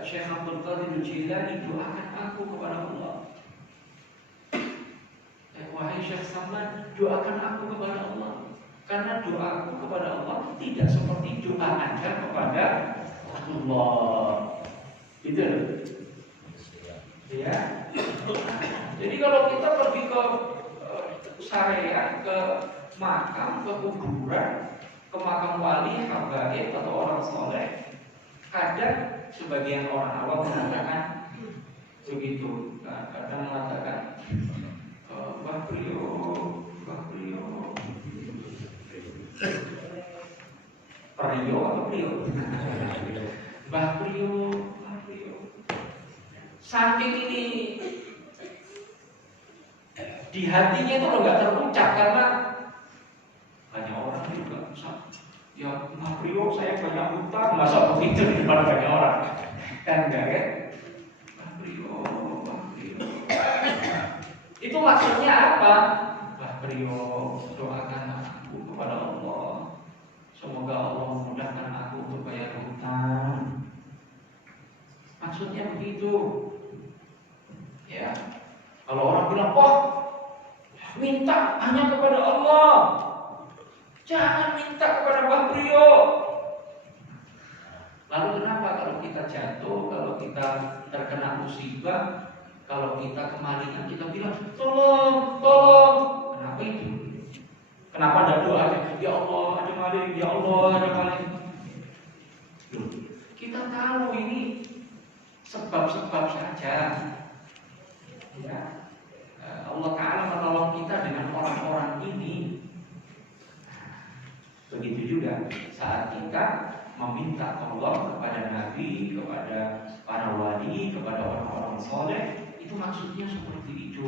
Syekh Abdul Qadir Jilani, doakan aku kepada Allah. Wahai Syekh Salman, doakan aku kepada Allah. Karena doaku kepada Allah tidak seperti doa Anda kepada Allah. Gitu. Ya. Jadi kalau kita pergi ke syariat, ke makam, ke kuburan, ke makam wali, habaib atau orang soleh, kadang sebagian orang awam mengatakan begitu. Kadang mengatakan Mbah Priyo, Priyo atau Priyo? Mbah Priyo. Saking ini di hatinya itu nggak terucap karena banyak orang juga bisa. Ya Mbah Priyo, saya banyak hutang, masa begitu di depan banyak orang? Kan enggak kan? Mbah Priyo. Itu maksudnya apa? Mbah Priyo, doakan aku kepada Allah. Semoga Allah memudahkan aku untuk bayar hutang. Maksudnya begitu. Ya. Kalau orang bilang, "Oh, minta hanya kepada Allah. Jangan minta kepada Mbah Priyo." Lalu kenapa kalau kita jatuh, kalau kita terkena musibah, kalau kita kemalingan, kita bilang, tolong. Kenapa itu? Kenapa ada doa? Ya Allah, ada maling. Ya Allah, ada maling. Kita tahu ini sebab-sebab saja. Ya. Allah Ta'ala menolong kita dengan orang-orang ini. Begitu juga saat kita meminta Allah kepada Nabi, kepada para wali, kepada orang-orang soleh, itu maksudnya seperti itu.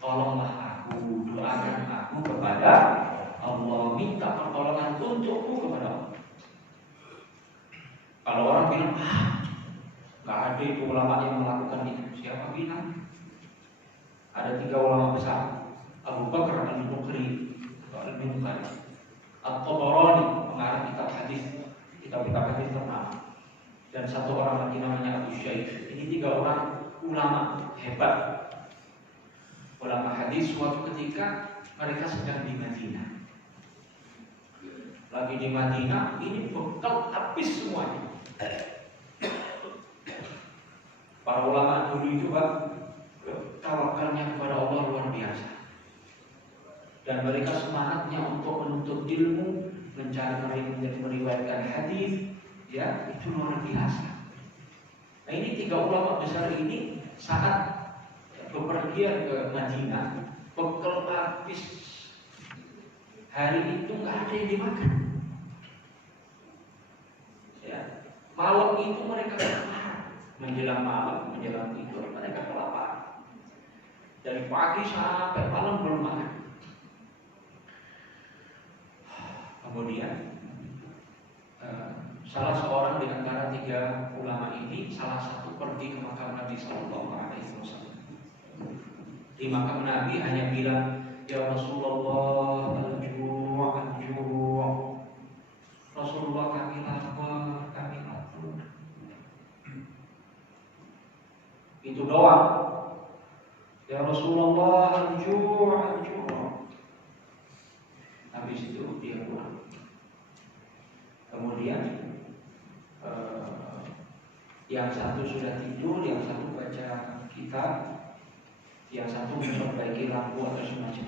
Tolonglah aku, doakan aku kepada Allah, minta pertolongan untukku kepada Allah. Kalau orang bilang, nggak ada itu ulama yang melakukan itu. Siapa bilang? Ada 3 ulama besar, Abu Bakar Al-Bukhari, Al-Bukhari, At-Tabarani, pengarang kitab hadis ternama, dan 1 orang lagi namanya Abu Syaikh. Ini 3 orang ulama hebat, ulama hadis. Suatu ketika mereka sedang di Madinah. Lagi di Madinah, ini bekal habis semuanya. Para ulama dulu itu tawakalnya kepada Allah luar biasa. Dan mereka semangatnya untuk menuntut ilmu, mencari meriwayatkan hadis, ya, itu luar biasa. Nah, ini 3 ulama besar ini saat bepergian ke Madinah, bekal habis. Hari itu nggak ada yang dimakan. Ya, malam itu mereka kelaparan. Menjelang malam, menjelang tidur, mereka kelaparan. Dari pagi sampai malam belum makan. Kemudian salah seorang di antara 3 ulama ini, salah satu pergi ke makam Nabi Sallallahu Alaihi Wasallam. Di makam Nabi hanya bilang, ya Rasulullah, al-ju'. Rasulullah, kami lapar, kami lapar. Itu doang. Ya Rasulullah, al-ju'. Habis itu dia pulang. Kemudian yang satu sudah tidur, yang satu baca kitab, yang satu memperbaiki lampu atau semacam.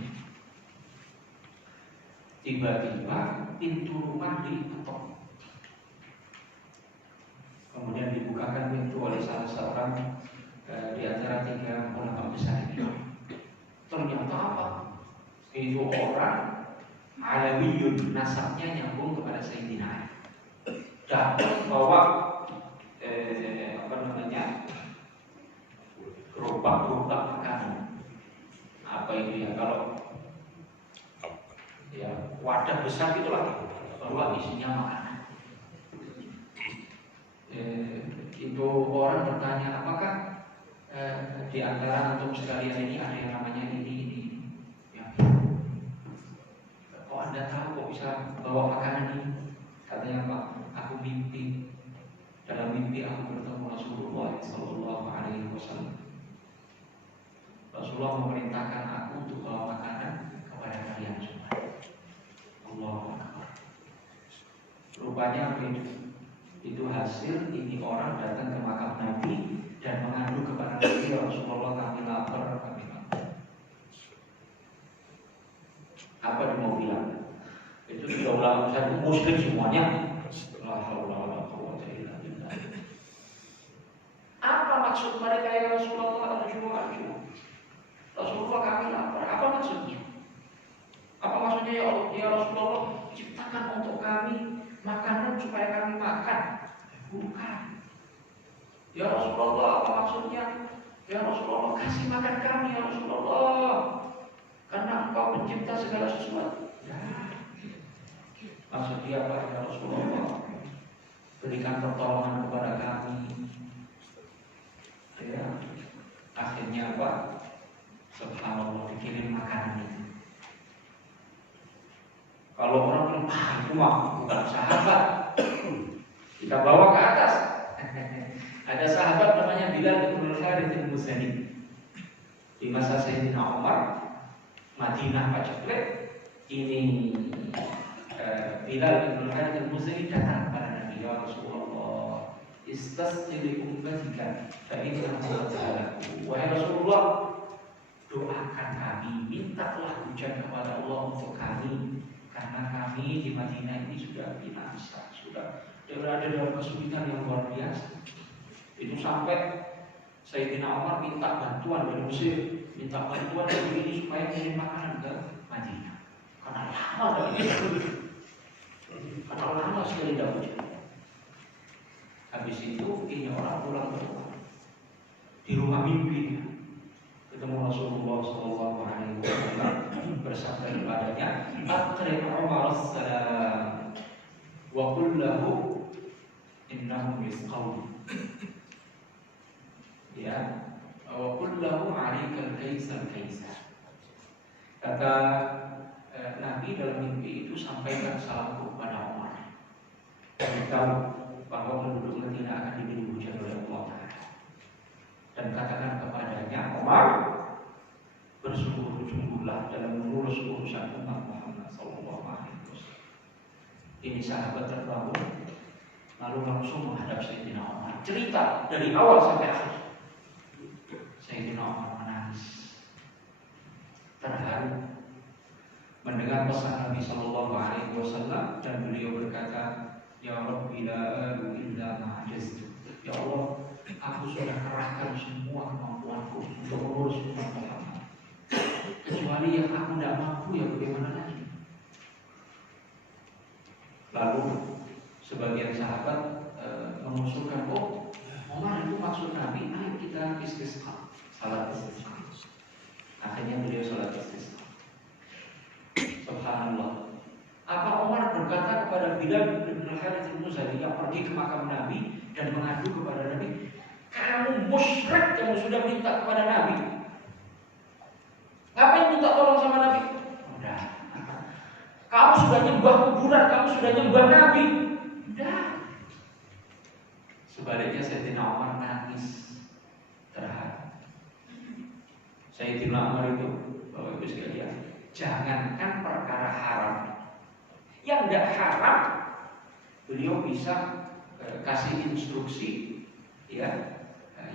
Tiba-tiba pintu rumah diketok. Kemudian dibukakan pintu oleh salah seorang di antara 3 ulama besar itu. Ternyata apa? Itu orang Alawiyun, nasabnya nyambung kepada Sayyidina Ali. Datang bawa gerobak makanan. Apa itu ya, kalau ya wadah besar itulah, bawa isinya makanan. Itu Itu orang bertanya, apakah di antara antum sekalian ini ada yang namanya ini? Ya. Kok Anda tahu kok bisa bawa makanan ini? Katanya Pak, aku mimpi. Dalam mimpi aku bertemu Rasulullah Sallallahu Alaihi Wasallam. Rasulullah memerintahkan aku untuk bawa makanan kepada kalian semua. Allahu Akbar. Rupanya itu hasil ini orang datang ke makam Nabi dan mengadu kepada Nabi, Rasulullah kami lapar, kami lapar. Apa dia mau bilang? Itu sudah ulama besar muslim semuanya. La haula wala quwwata illa billah. Apa maksud mereka ya Rasulullah? Arju. Rasulullah kami lapar. Apa maksudnya? Apa maksudnya ya Rasulullah ciptakan untuk kami makanan supaya kami makan? Bukan. Ya Rasulullah, apa maksudnya? Ya Rasulullah, kasih makan kami ya Rasulullah, karena Engkau pencipta segala sesuatu. Ya. Maksud dia apa ya Rasulullah? Berikan pertolongan kepada kami. Ya. Akhirnya apa? Subhanallah, dikirim makanan itu. Kalau orang bilang, itu mah bukan sahabat, kita bawa ke atas. Ada sahabat namanya Bilal bin Harits al-Muzani. Di masa Sayyidina Umar, Madinah paceklik, ini Bilal bin Harits al-Muzani datang kepada Nabi, ya Rasulullah, istasqi li ummatika fa inna ta'alaku. Wahai Rasulullah, doakan kami, mintalah hujan kepada Allah untuk kami, karena kami di Madinah ini sudah binasa, sudah berada dalam kesulitan yang luar biasa. Itu sampai Sayyidina Umar minta bantuan dari Mesir, minta bantuan dari ini supaya kirim makanan ke Madinah. Karena lama dari itu, karena lama sekali tidak hujan. Habis itu ini orang pulang ke rumah, di rumah mimpi ketemu Rasulullah Sallallahu Alaihi Wasallam, bersabda kepadanya, "Aqri Umar as-salam, wa qul lahu innahum yasqawun." Ya, wa qul lahu 'alaikal kaisar. Kata Nabi dalam mimpi itu, sampaikan salamku kepada Umar. Beritahu bahwa penduduk Madinah akan diberi hujan oleh Allah Ta'ala. Dan katakan kepadanya, Umar, bersungguh-sungguhlah dalam mengurus urusan umat Muhammad Sallallahu Alaihi Wasallam. Ini sahabat terbangun, lalu langsung menghadap Sayyidina Umar. Cerita dari awal sampai akhir. Sayyidina Umar menangis, terharu mendengar pesan Nabi Sallallahu Alaihi Wasallam, dan beliau berkata, Ya Rabbi la alu illa ma'ajaztu. Ya Allah, aku sudah kerahkan semua kemampuanku untuk mengurus umat Muhammad, kecuali yang aku tidak mampu, ya bagaimana lagi? Lalu sebagian sahabat mengusulkan, oh Umar itu maksud Nabi, ayo kita istisqa, salat istisqa. Akhirnya beliau salat istisqa. Subhanallah. Apa Umar berkata kepada Bilal bin Harits al-Muzani yang pergi ke makam Nabi dan mengadu kepada Nabi, kamu musyrik, kamu sudah minta kepada Nabi, ngapain minta tolong sama Nabi? Udah. Kamu sudah nyembah kuburan, kamu sudah nyembah Nabi. Udah. Sebaliknya Sayyidina Umar nangis, terharu. Sayyidina Umar itu, Bapak Ibu sekalian, jangankan perkara haram, yang tidak haram beliau bisa kasih instruksi, ya,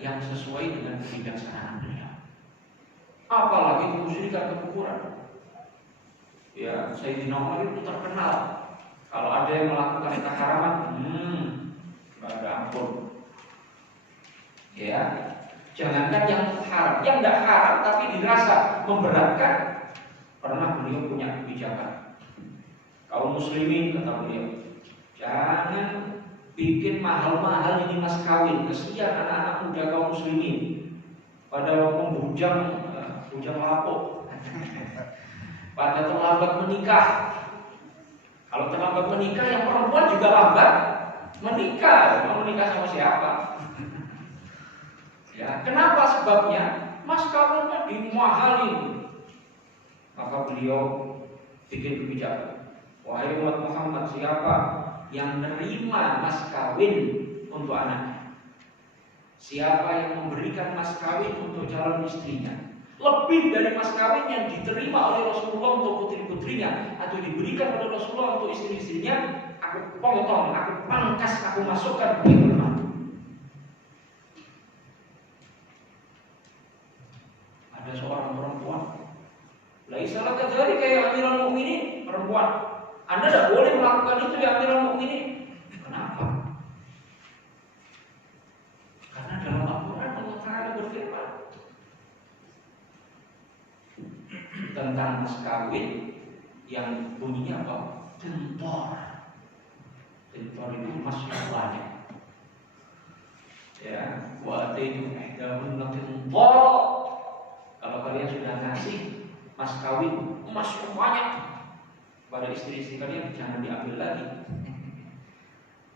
yang sesuai dengan kebijaksanaan beliau. Apalagi kemusyrikan kuburan. Ya, Sayyidina Umar itu terkenal kalau ada yang melakukan keharaman, nggak ada ampun. Ya, jangankan yang haram, yang tidak haram tapi dirasa memberatkan, pernah beliau punya kebijakan. Kaum muslimin, kata beliau, jangan bikin mahal-mahal ini mas kawin, kesian anak-anak muda kaum muslimin pada membujang lapuk, pada terlambat menikah. Kalau terlambat menikah, yang perempuan juga lambat menikah. Mau menikah sama siapa? Ya, kenapa sebabnya? Mas kawinnya dimahalin. Maka beliau bikin kebijakan. Wahai umat Muhammad, siapa yang menerima mas kawin untuk anaknya? Siapa yang memberikan mas kawin untuk calon istrinya? Lebih dari mas kawin yang diterima oleh Rasulullah untuk putri-putrinya atau diberikan oleh Rasulullah untuk istri-istrinya, aku potong, aku pangkas, aku masukkan ke rumah. Ada seorang perempuan, laisa laka dzalika kayak Amirul Mukminin, perempuan. Anda tidak boleh melakukan itu ya Amirul Mukminin. Kenapa? Karena dalam Al-Quran Allah Ta'ala berfirman tentang mas kawin yang bunyinya apa? Tentor. Tentor itu mas yang banyak. Ya, wa ataitu ihdahunna tentor. Kalau kalian sudah ngasih mas kawin emas yang banyak pada istri-istri kalian, jangan diambil lagi.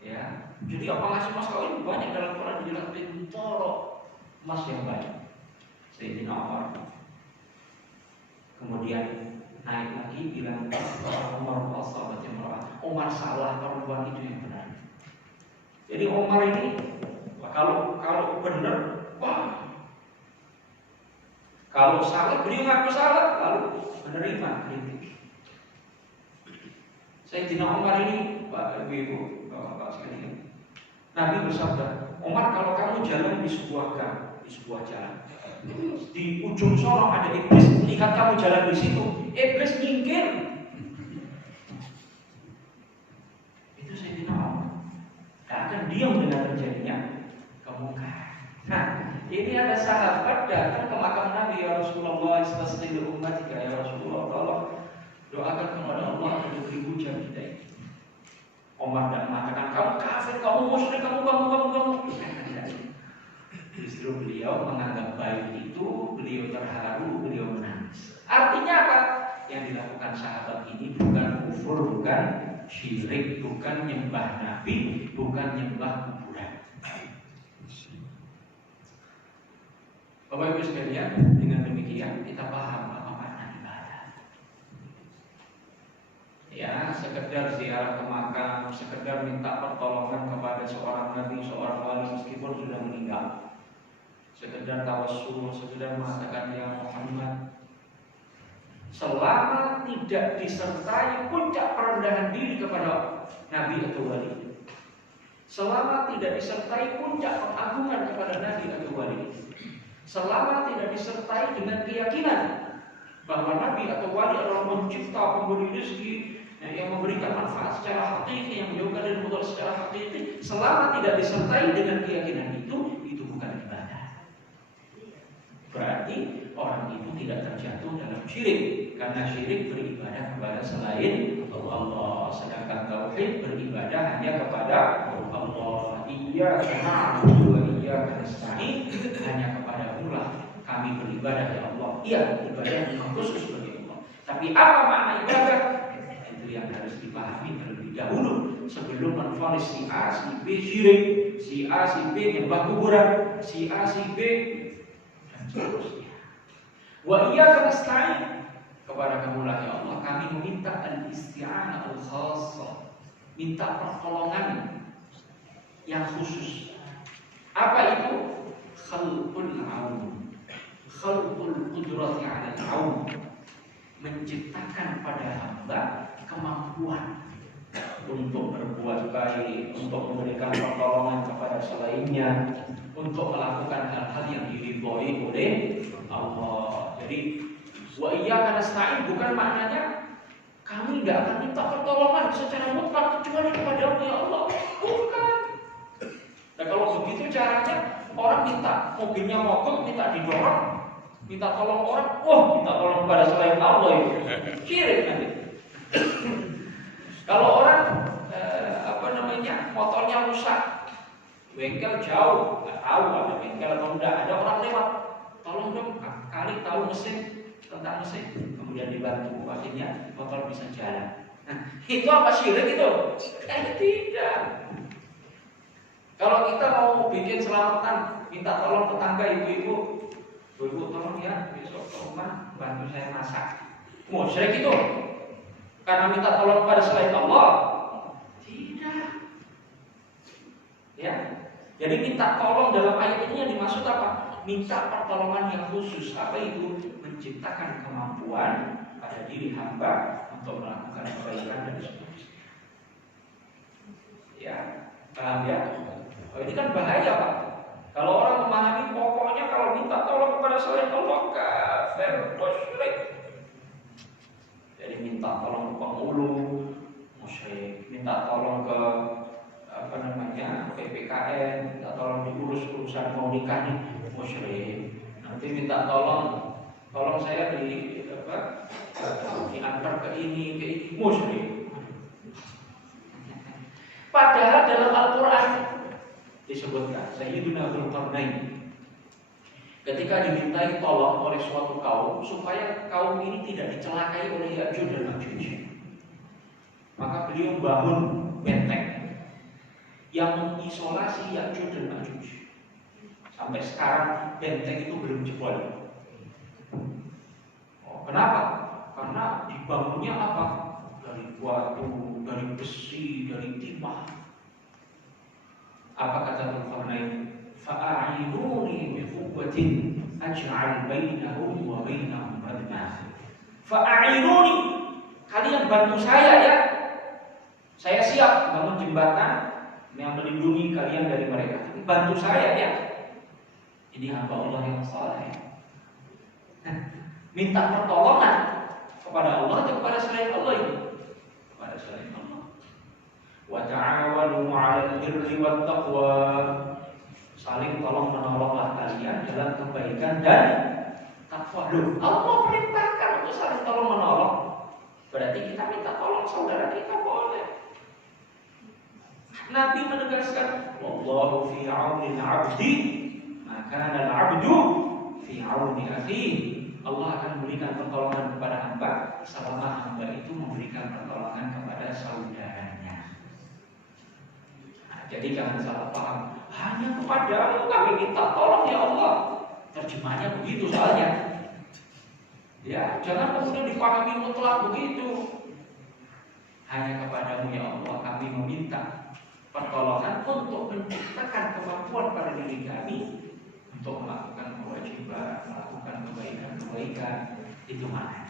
Ya, jadi apa ngasih mas kawin banyak dalam Quran dibilang tentor, emas yang banyak. Sayyidina Umar kemudian naik lagi bilang Umar al-Sahabat yang merah. Umar salah, perempuan itu yang benar. Jadi Umar ini kalau benar, wah. Kalau salah, beliau ngaku salah, lalu menerima kritik. Sayyidina Umar ini, Pak Ibu, Bapak sekalian, Nabi bersabda, Umar, kalau kamu jalan di sebuah gang, di sebuah jalan, di ujung sono ada iblis, lihat kamu jalan di situ, iblis minggir. Itu Sayyidina Umar. Tidak akan diam dengan terjadinya kemungkaran. Nah, ini ada sahabat datang ke makam Nabi, ya Rasulullah, istasqil ummatika, ya Rasulullah, tolong doakan kepada Allah agar diberi hujan kita ini. Umar dan mengatakan, kamu kafir, kamu musyrik, kamu. Justru beliau menganggap baik itu, beliau terharu, beliau menangis. Artinya apa? Yang dilakukan sahabat ini bukan kufur, bukan syirik, bukan nyembah Nabi, bukan nyembah kuburan. Bapak Ibu sekalian, dengan demikian kita paham apa makna ibadah. Ya, sekedar ziarah ke makam, sekedar minta pertolongan kepada seorang nabi, seorang wali meskipun sudah meninggal. Sekedar tawassul, sekedar mengatakan ya Muhammad. Selama tidak disertai puncak perendahan diri kepada nabi atau wali. Selama tidak disertai puncak pengagungan kepada nabi atau wali. Selama tidak disertai dengan keyakinan bahwa nabi atau wali adalah pencipta, pemberi rezeki, yang memberikan manfaat secara hakiki, yang menjauhkan dari mudarat secara hakiki, selama tidak disertai dengan keyakinan itu bukan ibadah. Berarti orang itu tidak terjatuh dalam syirik, karena syirik beribadah kepada selain Allah, sedangkan tauhid beribadah hanya kepada Allah. Iyyaka na'budu wa iyyaka nasta'in, hanya kepadamu-lah kami beribadah ya Allah. Iya, ibadah memang khusus bagi Allah. Tapi apa makna ibadah? Itu yang harus dipahami terlebih dahulu sebelum menvonis si A, si B syirik, si A, si B nyembah kuburan, si A, si B dan seterusnya. Wa iyyaka nasta'in, kepada kamu-lah ya Allah kami meminta al-isti'anah al-khassah, minta pertolongan yang khusus. Apa itu? Khalqul aun, khalqul qudrati 'ala al-aun, menciptakan pada hamba kemampuan untuk berbuat baik, untuk memberikan pertolongan kepada selainnya, untuk melakukan hal-hal yang diridhoi oleh Allah. Jadi wa iyyaka nasta'in bukan maknanya kami tidak akan minta pertolongan secara mutlak kecuali kepada Allah. Bukan. Nah kalau begitu caranya, orang minta mobilnya mogok, minta didorong, minta tolong orang, minta tolong kepada selain Allah itu syirik nanti. Kalau orang motornya rusak, bengkel jauh, nggak tahu ada bengkel atau enggak, ada orang lewat, tolong dong, kali tahu mesin, tentang mesin, kemudian dibantu, akhirnya motor bisa jalan. Nah, itu apa syirik itu? Tidak. Kalau kita mau bikin selamatan minta tolong tetangga ibu-ibu, ibu tolong ya besok ke rumah bantu saya masak. Musyrik itu karena minta tolong pada selain Allah? Tidak. Ya, jadi minta tolong dalam ayat ini yang dimaksud apa? Minta pertolongan yang khusus. Apa itu? Menciptakan kemampuan pada diri hamba untuk melakukan kebaikan dan seterusnya. Ya, paham ya? Oh, ini kan bahaya Pak. Kalau orang memahami pokoknya kalau minta tolong kepada selain Allah kafir, musyrik. Jadi minta tolong ke penghulu, musyrik. Minta tolong ke PPKN, minta tolong diurus urusan mau nikah nih, musyrik. Nanti minta tolong saya diantar ke ini, musyrik. Padahal dalam Al-Quran disebutkan Sayyidina Dzulqarnain ketika dimintai tolong oleh suatu kaum supaya kaum ini tidak dicelakai oleh Ya'juj dan Ma'juj, maka beliau bangun benteng yang mengisolasi Ya'juj dan Ma'juj. Sampai sekarang benteng itu belum jebol. Kenapa? Karena dibangunnya apa? Dari batu, dari besi, dari timah. Apa kata Dzulqarnain? Fa'a'inuni bi quwwatin aj'al bainahum wa bainahum radma. Fa'a'inuni, kalian bantu saya ya. Saya siap bangun jembatan yang melindungi kalian dari mereka. Tapi bantu saya ya. Ini hamba Allah yang saleh. Minta pertolongan kepada Allah atau kepada selain Allah ini? Kepada selain Allah. Wa ta'awanu 'alal birri wat taqwa. Saling tolong menolonglah kalian dalam kebaikan dan takwa. Allah perintahkan untuk saling tolong menolong. Berarti kita minta tolong saudara kita boleh. Nabi menegaskan, wallahu fi 'auni al-'abdi, maka al-'abdu fi 'auni akhihi. Allah akan memberikan pertolongan kepada hamba selama hamba itu memberikan pertolongan kepada saudaranya. Nah, jadi jangan salah paham. Hanya kepadamu kami minta tolong ya Allah. Terjemahnya begitu soalnya. Ya, jangan kemudian dipahami mutlak begitu. Hanya kepadamu ya Allah kami meminta pertolongan untuk menciptakan kemampuan pada diri kami untuk melakukan kewajiban, melakukan kebaikan. Itu mana?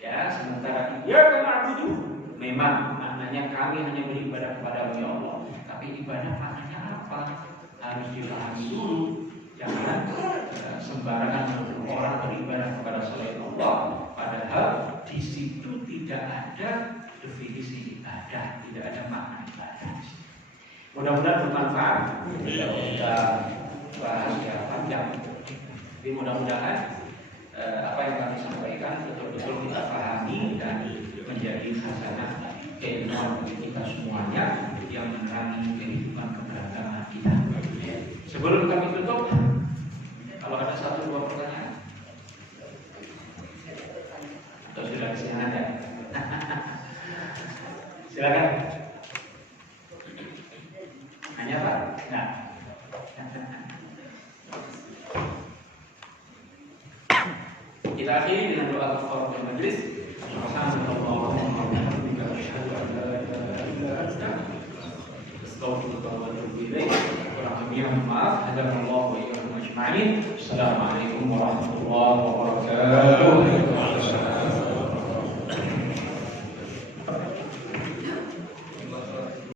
Ya, sementara ya kena butuh. Memang maknanya kami hanya beribadah kepada ya Allah. Tapi ibadah maknanya apa? Harus dipahami dulu. Jangan sembarangan orang beribadah kepada selain Allah. Padahal di situ tidak ada definisi ibadah, tidak ada makna ibadah. Mudah-mudahan bermanfaat. Tidak kita bahas secara panjang. Tapi mudah-mudahan apa yang kami sampaikan betul-betul kita pahami dan menjadi khasanah keilmuan bagi kita semuanya yang menerangi kehidupan keberagaman kita. Sebelum kami tutup, kalau ada 1-2 pertanyaan, atau sudah kesana ada? Silakan. Hanya Pak? Nah. Kita akhiri dengan doa kafaratul majlis. Subhanallah wa bihamdihi asyhadu an la ilaha illa anta astaghfiruka wa atubu ilaik. Maaf, hadanallahu wa iyyakum ajma'in. Assalamualaikum warahmatullahi wabarakatuh.